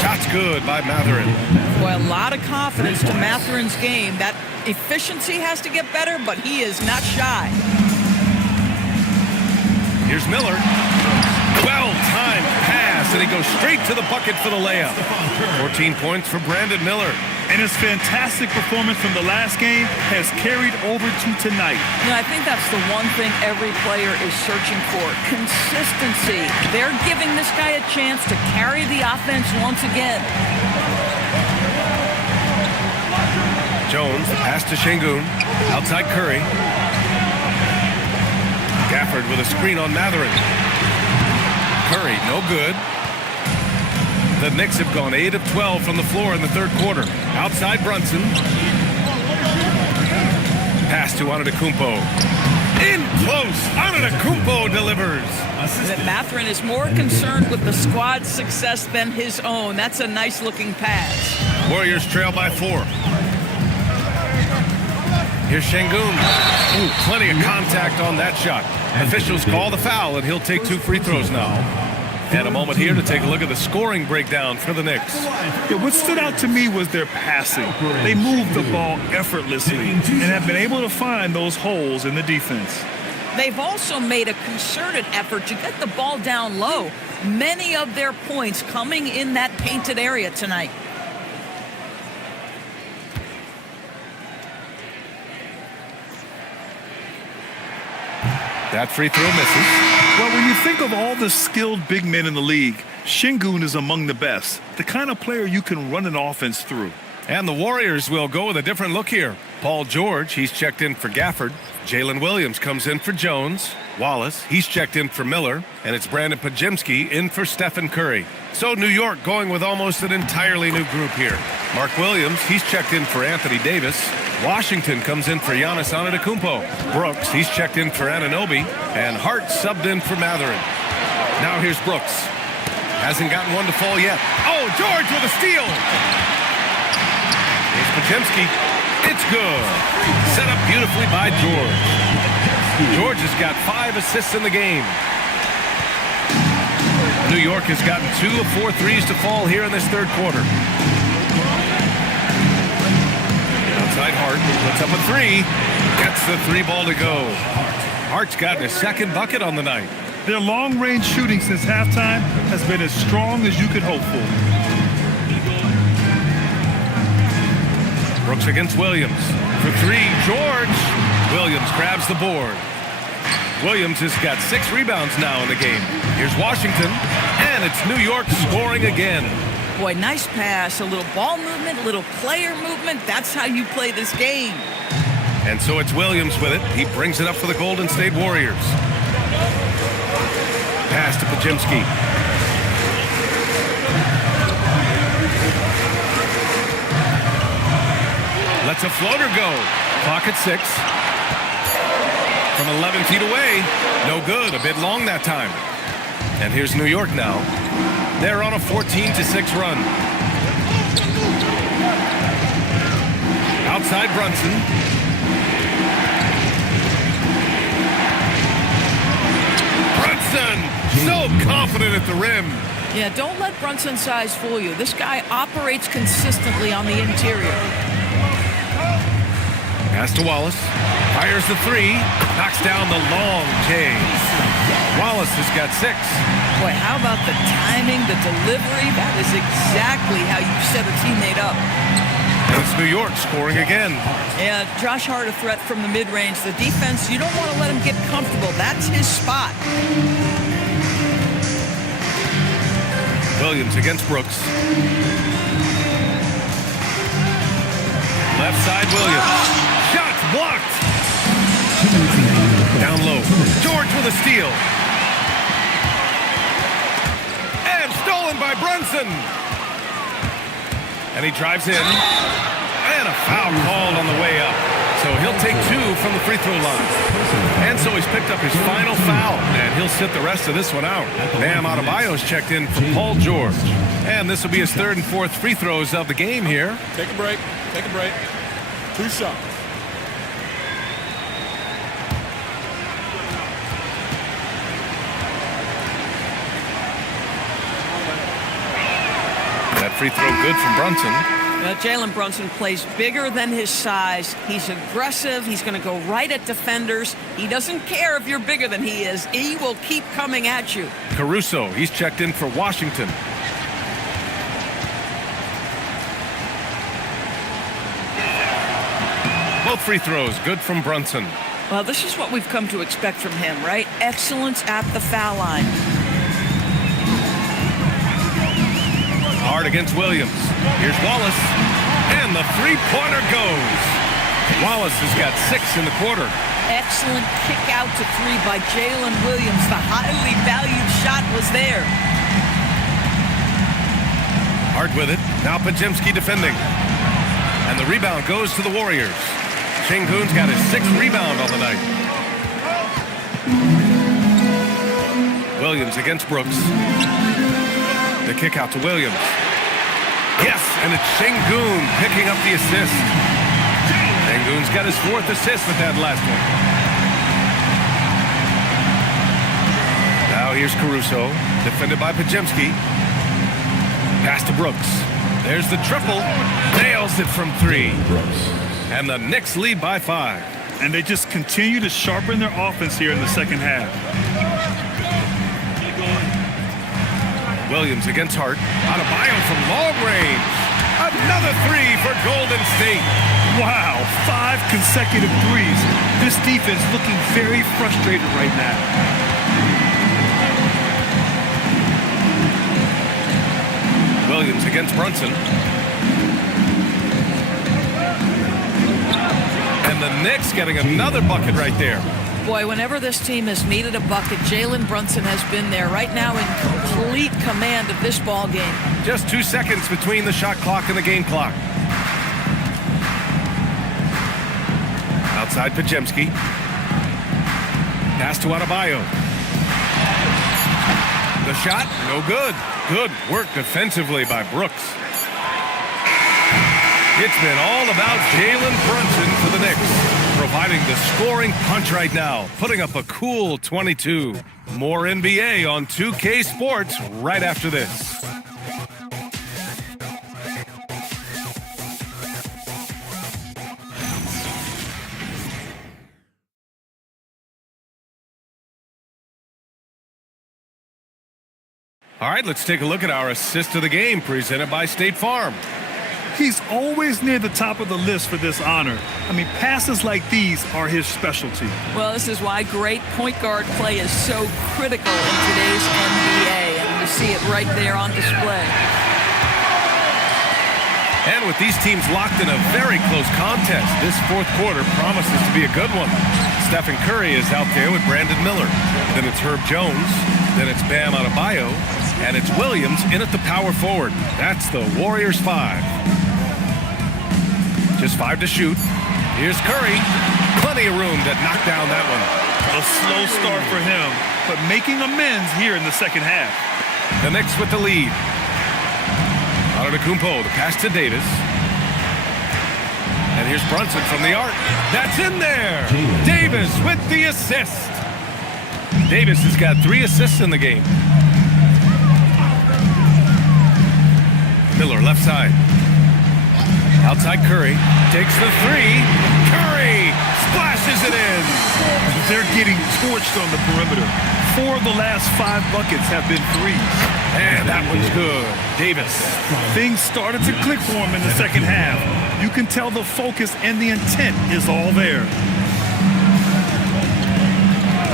Shot's good by Mathurin. Boy, a lot of confidence to Mathurin's game. That efficiency has to get better, but he is not shy. Here's Miller. Well-timed pass, and he goes straight to the bucket for the layup. 14 points for Brandon Miller. And his fantastic performance from the last game has carried over to tonight. And I think that's the one thing every player is searching for. Consistency. They're giving this guy a chance to carry the offense once again. Jones, the pass to Şengün. Outside Curry. Gafford with a screen on Mathurin. Curry, no good. The Knicks have gone 8 of 12 from the floor in the third quarter. Outside Brunson. Pass to Antetokounmpo. In close. Antetokounmpo delivers. That Mathurin is more concerned with the squad's success than his own. That's a nice-looking pass. Warriors trail by 4. Here's Şengün. Ooh, plenty of contact on that shot. Officials call the foul, and he'll take 2 free throws now. And a moment here to take a look at the scoring breakdown for the Knicks. Yeah, what stood out to me was their passing. They moved the ball effortlessly and have been able to find those holes in the defense. They've also made a concerted effort to get the ball down low. Many of their points coming in that painted area tonight. That free throw misses. Well, when you think of all the skilled big men in the league, Şengün is among the best, the kind of player you can run an offense through. And the Warriors will go with a different look here. Paul George, he's checked in for Gafford. Jalen Williams comes in for Jones. Wallace, he's checked in for Miller. And it's Brandon Pajemski in for Stephen Curry. So New York going with almost an entirely new group here. Mark Williams, he's checked in for Anthony Davis. Washington comes in for Giannis Antetokounmpo. Brooks, he's checked in for Anunoby. And Hart subbed in for Mathurin. Now here's Brooks. Hasn't gotten one to fall yet. Oh, George with a steal. Here's Pajemski. It's good. Set up beautifully by George. George has got 5 assists in the game. New York has gotten 2 of 4 threes to fall here in this third quarter. Outside Hart puts up a 3. Gets the 3 ball to go. Hart's gotten his second bucket on the night. Their long-range shooting since halftime has been as strong as you could hope for. Brooks against Williams. For 3, George. Williams grabs the board. Williams has got 6 rebounds now in the game. Here's Washington, and it's New York scoring again. Boy, nice pass, a little ball movement, a little player movement. That's how you play this game. And so it's Williams with it. He brings it up for the Golden State Warriors. Pass to Pajemski. Lets a floater go. Clock at 6. From 11 feet away. No good. A bit long that time. And here's New York now. They're on a 14-6 run. Outside Brunson. Brunson! So confident at the rim. Yeah, don't let Brunson's size fool you. This guy operates consistently on the interior. Pass to Wallace. Fires the 3. Knocks down the long J. Wallace has got 6. Boy, how about the timing, the delivery? That is exactly how you set a teammate up. And it's New York scoring again. Yeah, Josh Hart a threat from the mid-range. The defense, you don't want to let him get comfortable. That's his spot. Williams against Brooks. Left side Williams. Shots blocked. Down low. George with a steal. And stolen by Brunson. And he drives in. And a foul called on the way up. So he'll take 2 from the free throw line. And so he's picked up his final foul. And he'll sit the rest of this one out. Bam Adebayo's checked in for Paul George. And this will be his 3rd and 4th free throws of the game here. Take a break. Take a break. 2 shots. That free throw good from Brunson. Jalen Brunson plays bigger than his size. He's aggressive. He's going to go right at defenders. He doesn't care if you're bigger than he is. He will keep coming at you. Caruso, he's checked in for Washington. Both free throws good from Brunson. Well, this is what we've come to expect from him, right? Excellence at the foul line. Hard against Williams. Here's Wallace. And the three-pointer goes. Wallace has got 6 in the quarter. Excellent kick out to 3 by Jalen Williams. The highly valued shot was there. Hard with it. Now Pajemski defending. And the rebound goes to the Warriors. Şengün's got his 6th rebound on the night. Williams against Brooks. The kick out to Williams. Yes, and it's Şengün picking up the assist. Şengün's got his 4th assist with that last one. Now here's Caruso, defended by Podziemski. Pass to Brooks. There's the triple. Nails it from 3. And the Knicks lead by 5. And they just continue to sharpen their offense here in the second half. Williams against Hart. Adebayo from long range. Another 3 for Golden State. Wow, 5 consecutive threes. This defense looking very frustrated right now. Williams against Brunson. And the Knicks getting another bucket right there. Boy, whenever this team has needed a bucket, Jalen Brunson has been there right now in complete command of this ball game. Just 2 seconds between the shot clock and the game clock. Outside Podziemski. Pass to Adebayo. The shot, no good. Good work defensively by Brooks. It's been all about Jalen Brunson for the Knicks, providing the scoring punch right now, putting up a cool 22. More NBA on 2K Sports right after this. All right, let's take a look at our assist of the game presented by State Farm. He's always near the top of the list for this honor. I mean, passes like these are his specialty. Well, this is why great point guard play is so critical in today's NBA, and you see it right there on display. And with these teams locked in a very close contest, this 4th quarter promises to be a good one. Stephen Curry is out there with Brandon Miller. Then it's Herb Jones. Then it's Bam Adebayo. And it's Williams in at the power forward. That's the Warriors 5. Just 5 to shoot. Here's Curry. Plenty of room to knock down that one. A slow start for him, but making amends here in the second half. The Knicks with the lead. Antetokounmpo, the pass to Davis. And here's Brunson from the arc. That's in there. Davis with the assist. Davis has got 3 assists in the game. Miller left side. Outside Curry. Takes the 3. Curry splashes it in. They're getting torched on the perimeter. 4 of the last 5 buckets have been threes. And that one's good. Davis. Things started to click for him in the second half. You can tell the focus and the intent is all there.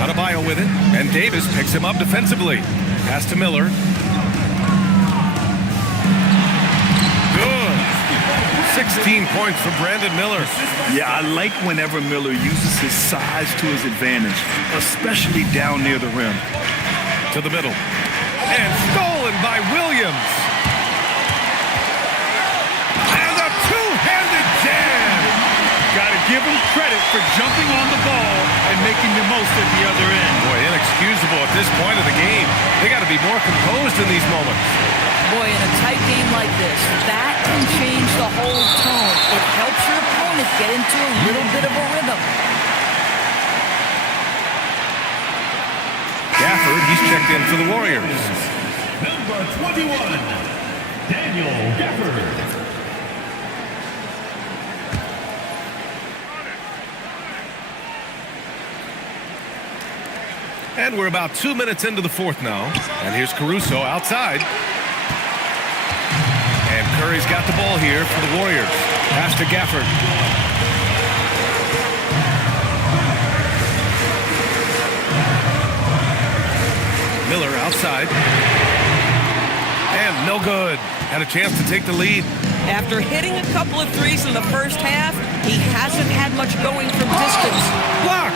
Adebayo with it, and Davis picks him up defensively. Pass to Miller. Good. 16 points for Brandon Miller. Yeah, I like whenever Miller uses his size to his advantage, especially down near the rim. To the middle. And stolen by Williams. And a two-handed jam. Got to give him credit for jumping on the ball and making the most at the other end. Boy, inexcusable at this point of the game. They got to be more composed in these moments. Boy, in a tight game like this, that can change the whole tone. It helps your opponent get into a little bit of a rhythm. Gafford, he's checked in for the Warriors. Number 21, Daniel Gafford. And we're about 2 minutes into the 4th now. And here's Caruso outside. And Curry's got the ball here for the Warriors. Pass to Gafford. Miller outside. And no good. Had a chance to take the lead. After hitting a couple of threes in the first half, he hasn't had much going from distance. Blocked.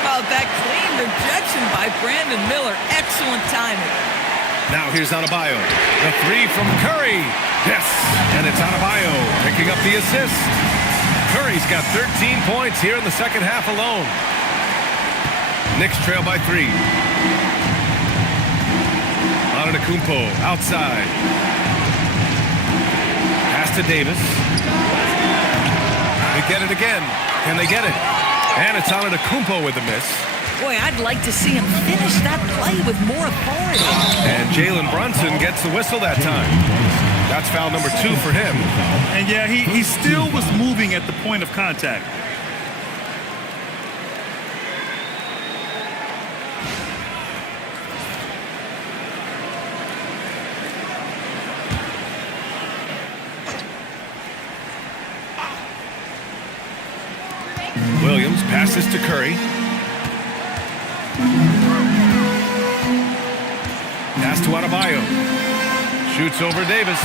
How about that clean rejection by Brandon Miller? Excellent timing. Now here's Adebayo. The 3 from Curry. Yes, and it's Adebayo picking up the assist. Curry's got 13 points here in the second half alone. Knicks trail by 3. Antetokounmpo outside. Pass to Davis. They get it again. Can they get it? And it's Antetokounmpo with the miss. Boy, I'd like to see him finish that play with more authority. And Jalen Brunson gets the whistle that time. That's foul number 2 for him. And yeah, he still was moving at the point of contact. Williams passes to Curry. Pass to Adebayo. Shoots over Davis.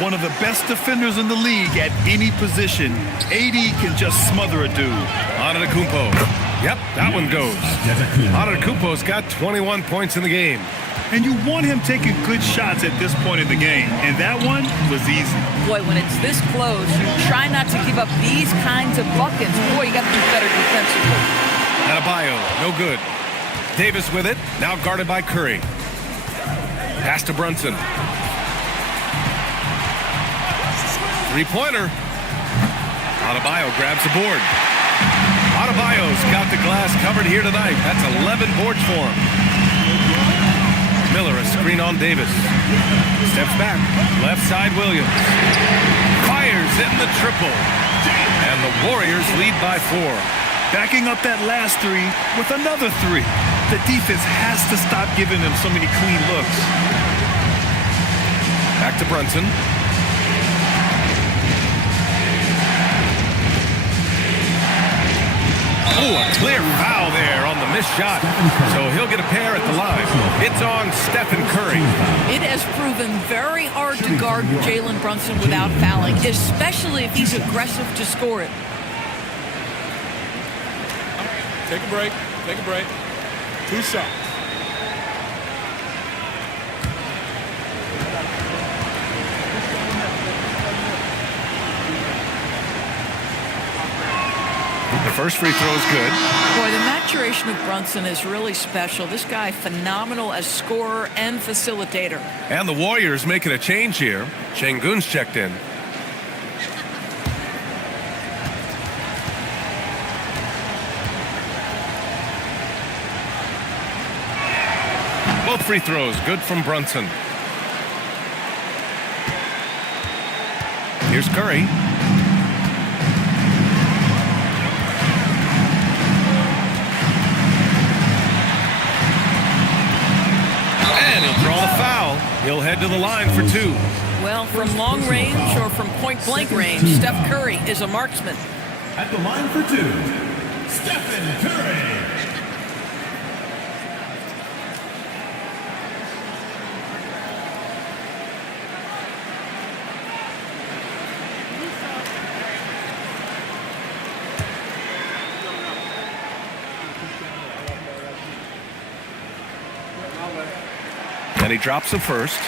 One of the best defenders in the league at any position. AD can just smother a dude. Antetokounmpo. Yep, that one goes. Antetokounmpo's got 21 points in the game. And you want him taking good shots at this point in the game. And that one was easy. Boy, when it's this close, you try not to give up these kinds of buckets. Boy, you got to do better defensively. Adebayo, no good. Davis with it, now guarded by Curry. Pass to Brunson. Three-pointer. Adebayo grabs the board. Adebayo's got the glass covered here tonight. That's 11 boards for him. Miller, a screen on Davis. Steps back. Left side, Williams. Fires in the triple. And the Warriors lead by 4. Backing up that last 3 with another 3. The defense has to stop giving them so many clean looks. Back to Brunson. Oh, a clear foul there on the missed shot. So he'll get a pair at the line. It's on Stephen Curry. It has proven very hard to guard Jalen Brunson without fouling, especially if he's aggressive to score it. Take a break. Take a break. 2 shots. The first free throw is good. Boy, the maturation of Brunson is really special. This guy, phenomenal as scorer and facilitator. And the Warriors making a change here. Şengün's checked in. Both free throws good from Brunson. Here's Curry. And he'll draw the foul. He'll head to the line for 2. Well, from long range or from point-blank range, Steph Curry is a marksman. At the line for 2, Stephen Curry. And he drops the first.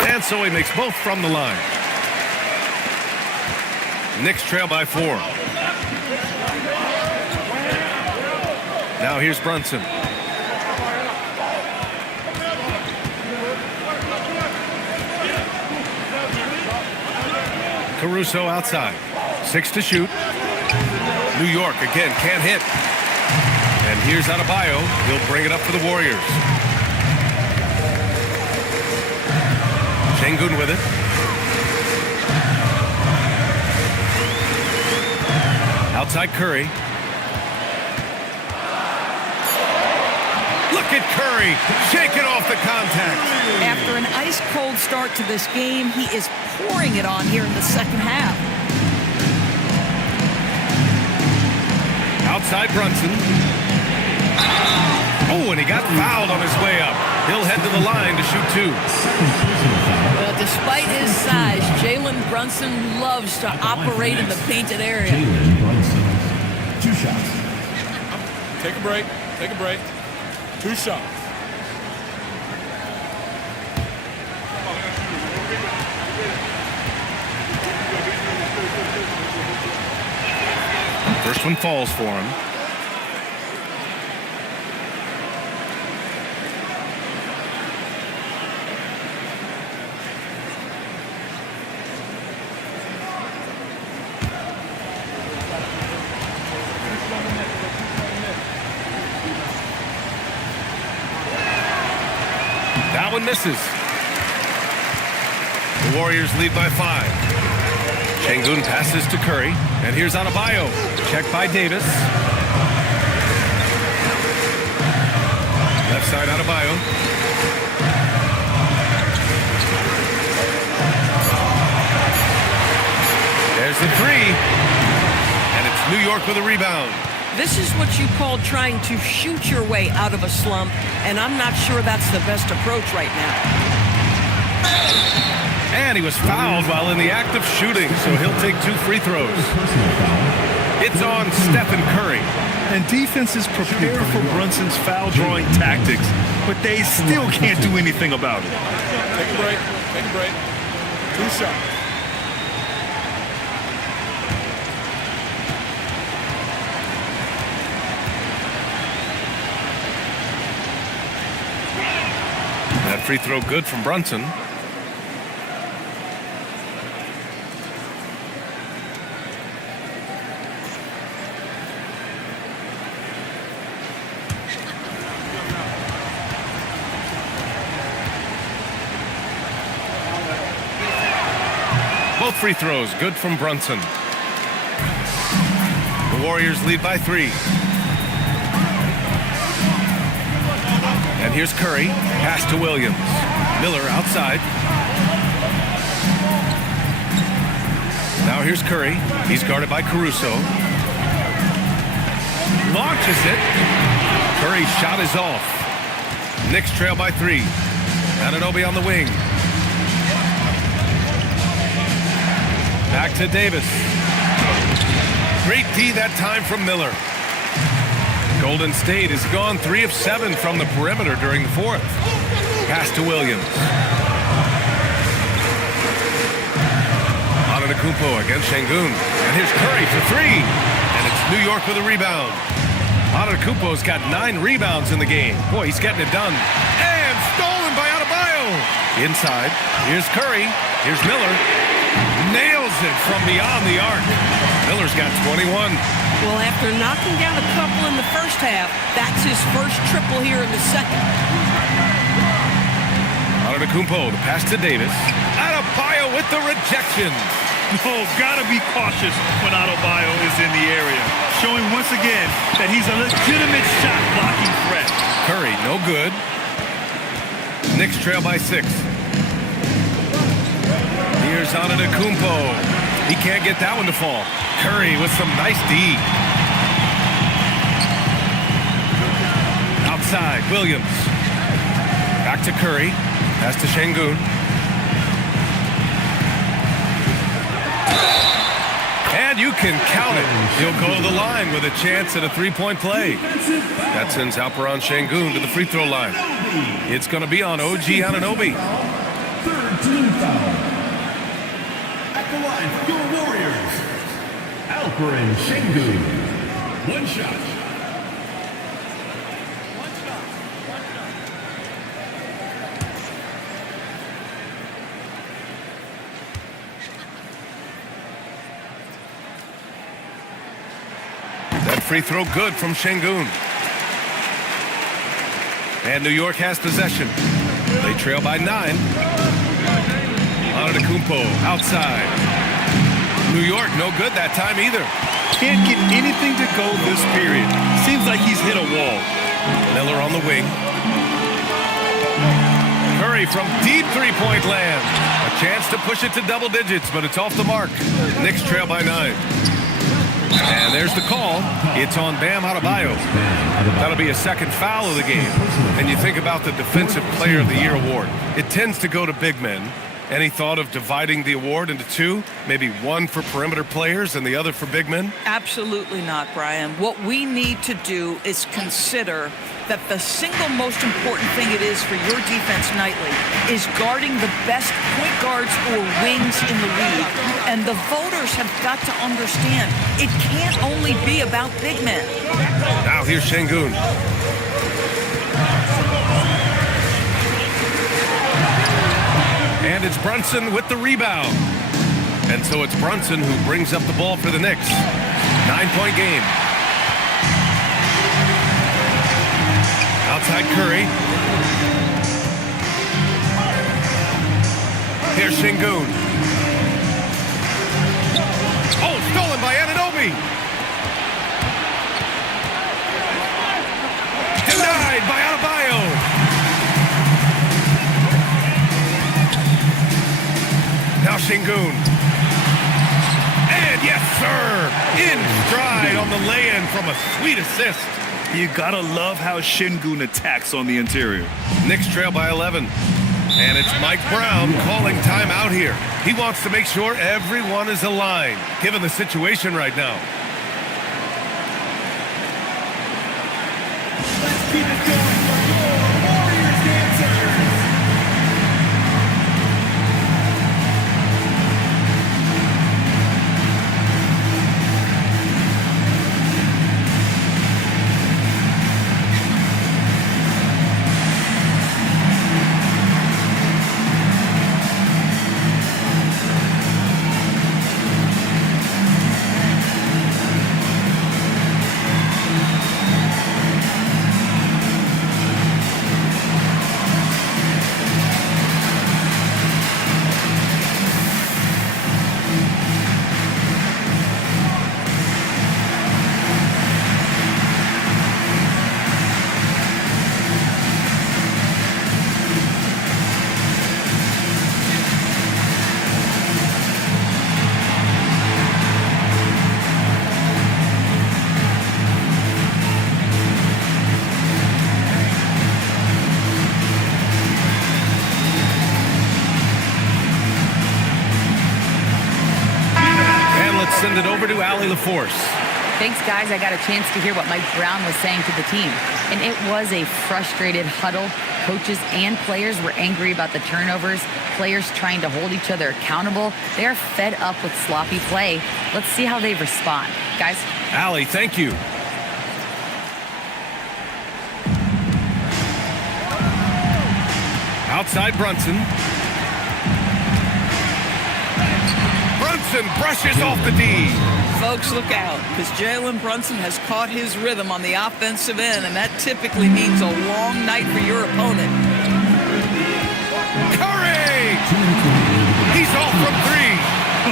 And so he makes both from the line. Knicks trail by 4. Now here's Brunson. Caruso outside. 6 to shoot. New York again can't hit. And here's Adebayo. He'll bring it up for the Warriors. Şengün with it. Outside Curry. Look at Curry shaking off the contact. After an ice-cold start to this game, he is pouring it on here in the second half. Outside Brunson. Oh, and he got fouled on his way up. He'll head to the line to shoot 2. Well, Despite his size, Jalen Brunson loves to operate in the painted area. Jalen Brunson. 2 shots. Take a break. Take a break. 2 shots. First one falls for him. That one misses. The Warriors lead by 5. Şengün passes to Curry, and here's Adebayo. Checked by Davis. Left side Adebayo. There's the 3. And it's New York with a rebound. This is what you call trying to shoot your way out of a slump, and I'm not sure that's the best approach right now. And he was fouled while in the act of shooting, so he'll take 2 free throws. It's on Stephen Curry. And defenses prepare for Brunson's foul-drawing tactics, but they still can't do anything about it. Take a break. Take a break. 2 shots. That free throw good from Brunson. Both free throws good from Brunson. The Warriors lead by 3. And here's Curry. Pass to Williams. Miller outside. Now here's Curry. He's guarded by Caruso. Launches it. Curry's shot is off. Knicks trail by 3. Anunoby on the wing. Back to Davis. Great D that time from Miller. Golden State has gone 3 of 7 from the perimeter during the 4th. Pass to Williams. Antetokounmpo against Şengün. And here's Curry for 3. And it's New York with a rebound. Antetokounmpo's got 9 rebounds in the game. Boy, he's getting it done. And stolen by Adebayo. Inside. Here's Curry. Here's Miller. Nails it from beyond the arc. Miller's got 21. Well, after knocking down a couple in the first half, that's his first triple here in the second. Antetokounmpo, the pass to Davis. Adebayo with the rejection. Oh, gotta be cautious when Adebayo is in the area, showing once again that he's a legitimate shot blocking threat. Curry, no good. Knicks trail by 6. Here's Antetokounmpo. He can't get that one to fall. Curry with some nice D. Outside, Williams. Back to Curry. Pass to Şengün. And you can count it. He'll go to the line with a chance at a 3-point play. That sends Alperen Şengün to the free throw line. It's going to be on OG Anunoby. 3rd team foul. At the line for your Warriors, Alperen Şengün. 1 shot. That free throw good from Şengün. And New York has possession. They trail by 9. Antetokounmpo outside. New York no good that time either. Can't get anything to go this period. Seems like he's hit a wall. Miller on the wing. Curry from deep 3-point land. A chance to push it to double digits, but it's off the mark. Knicks trail by 9. And there's the call. It's on Bam Adebayo. That'll be a second foul of the game. And you think about the Defensive Player of the Year award. It tends to go to big men. Any thought of dividing the award into two? Maybe one for perimeter players and the other for big men? Absolutely not, Brian. What we need to do is consider that the single most important thing it is for your defense nightly is guarding the best point guards or wings in the league. And the voters have got to understand it can't only be about big men. Now here's Şengün. And it's Brunson with the rebound. And so it's Brunson who brings up the ball for the Knicks. 9-point game. Outside Curry. Here's Şengün. Oh, stolen by Anunoby. Denied by Adebayo. Now Şengün. And yes, sir, in stride on the lay-in from a sweet assist. You gotta love how Şengün attacks on the interior. Knicks trail by 11. And it's Mike Brown calling timeout here. He wants to make sure everyone is aligned, given the situation right now. Let's keep it going for your Warriors dancers. Send it over to Allie LaForce. Thanks, guys. I got a chance to hear what Mike Brown was saying to the team. And it was a frustrated huddle. Coaches and players were angry about the turnovers. Players trying to hold each other accountable. They're fed up with sloppy play. Let's see how they respond. Guys? Allie, thank you. Outside Brunson. Brunson brushes off the D. Folks, look out, because Jalen Brunson has caught his rhythm on the offensive end, and that typically means a long night for your opponent. Curry! He's off from three.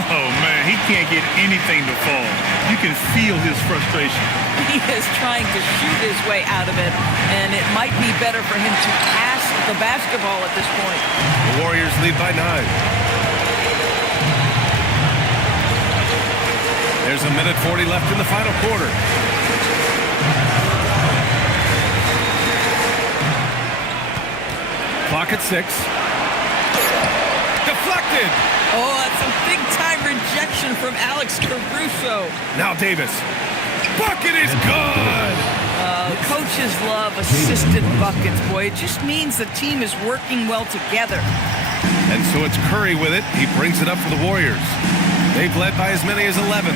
Oh, man, he can't get anything to fall. You can feel his frustration. He is trying to shoot his way out of it, and it might be better for him to pass the basketball at this point. The Warriors lead by 9. There's a minute 40 left in the final quarter. Clock at 6. Deflected. Oh, that's a big-time rejection from Alex Caruso. Now Davis. Bucket is good. Coaches love assisted buckets, boy. It just means the team is working well together. And so it's Curry with it. He brings it up for the Warriors. They've led by as many as 11.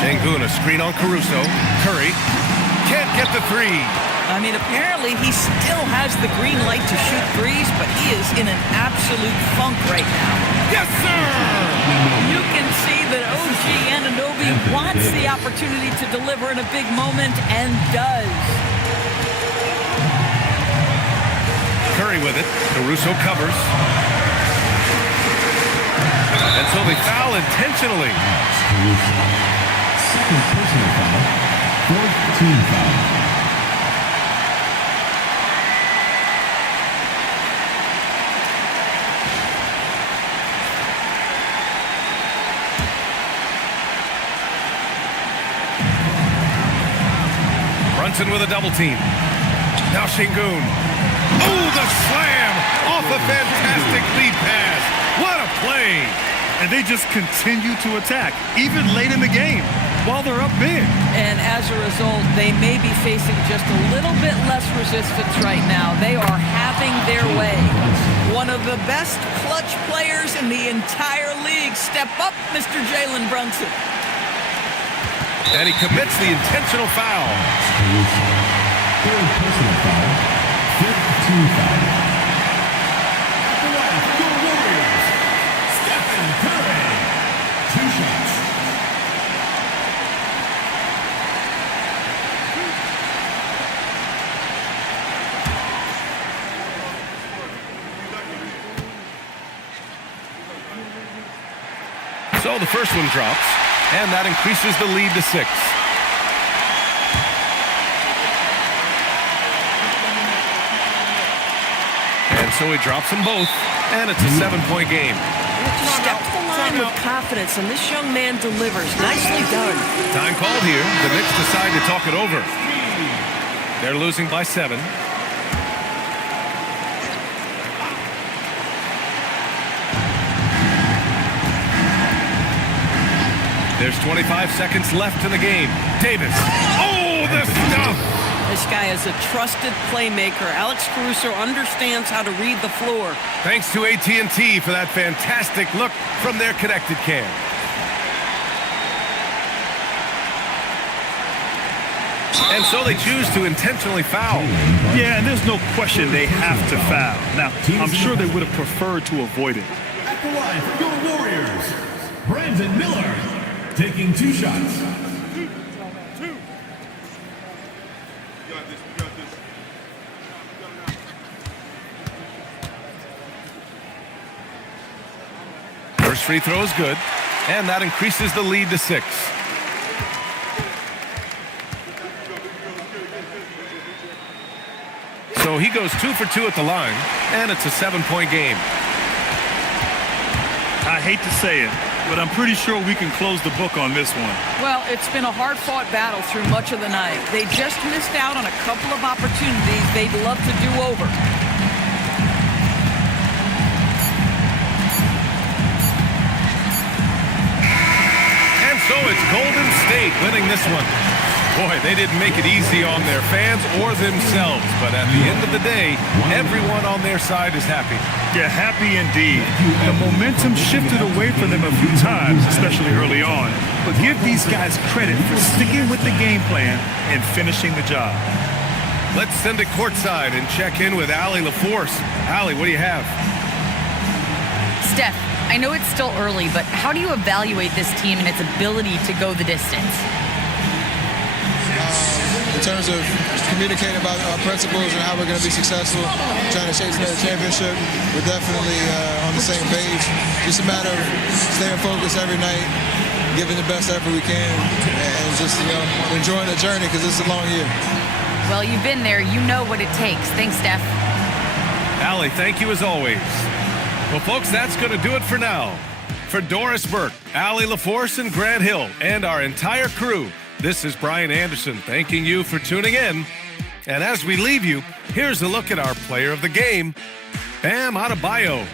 Şengün, a screen on Caruso. Curry can't get the three. I mean, apparently he still has the green light to shoot threes, but he is in an absolute funk right now. Yes, sir! You can see that OG Anunoby wants the opportunity to deliver in a big moment and does. Curry with it. Caruso covers. And so they foul intentionally. Second personal foul. Fourth team foul. Brunson with a double team. Now Şengün. Oh, the slam off a fantastic lead pass. What a play. And they just continue to attack, even late in the game, while they're up big. And as a result, they may be facing just a little bit less resistance right now. They are having their way. One of the best clutch players in the entire league. Step up, Mr. Jalen Brunson. And he commits the intentional foul. Third personal foul. Fifth team foul. At the line, your Warriors, Stephen Curry. 2 shots. So the first one drops, and that increases the lead to 6. And so he drops them both, and it's a 7-point game. Step to the line with confidence, and this young man delivers. Nicely done. Time called here. The Knicks decide to talk it over. They're losing by 7. There's 25 seconds left in the game. Davis. Oh, the stuff! This guy is a trusted playmaker. Alex Caruso understands how to read the floor. Thanks to AT&T for that fantastic look from their connected cam. And so they choose to intentionally foul. Yeah, and there's no question they have to foul. Now, I'm sure they would have preferred to avoid it. At the line for your Warriors, Brandon Miller. Taking 2 shots. First free throw is good, and that increases the lead to 6. So he goes 2 for 2 at the line, and it's a 7-point game. I hate to say it, but I'm pretty sure we can close the book on this one. Well, it's been a hard-fought battle through much of the night. They just missed out on a couple of opportunities they'd love to do over. And so it's Golden State winning this one. Boy, they didn't make it easy on their fans or themselves, but at the end of the day, everyone on their side is happy. Yeah, happy indeed. The momentum shifted away from them a few times, especially early on. But give these guys credit for sticking with the game plan and finishing the job. Let's send it courtside and check in with Allie LaForce. Allie, what do you have? Steph, I know it's still early, but how do you evaluate this team and its ability to go the distance? In terms of communicating about our principles and how we're going to be successful, trying to chase another championship, we're definitely on the same page. Just a matter of staying focused every night, giving the best effort we can, and just enjoying the journey because it's a long year. Well, you've been there. You know what it takes. Thanks, Steph. Allie, thank you as always. Well, folks, that's going to do it for now. For Doris Burke, Allie LaForce, and Grant Hill, and our entire crew, this is Brian Anderson thanking you for tuning in. And as we leave you, here's a look at our player of the game, Bam Adebayo.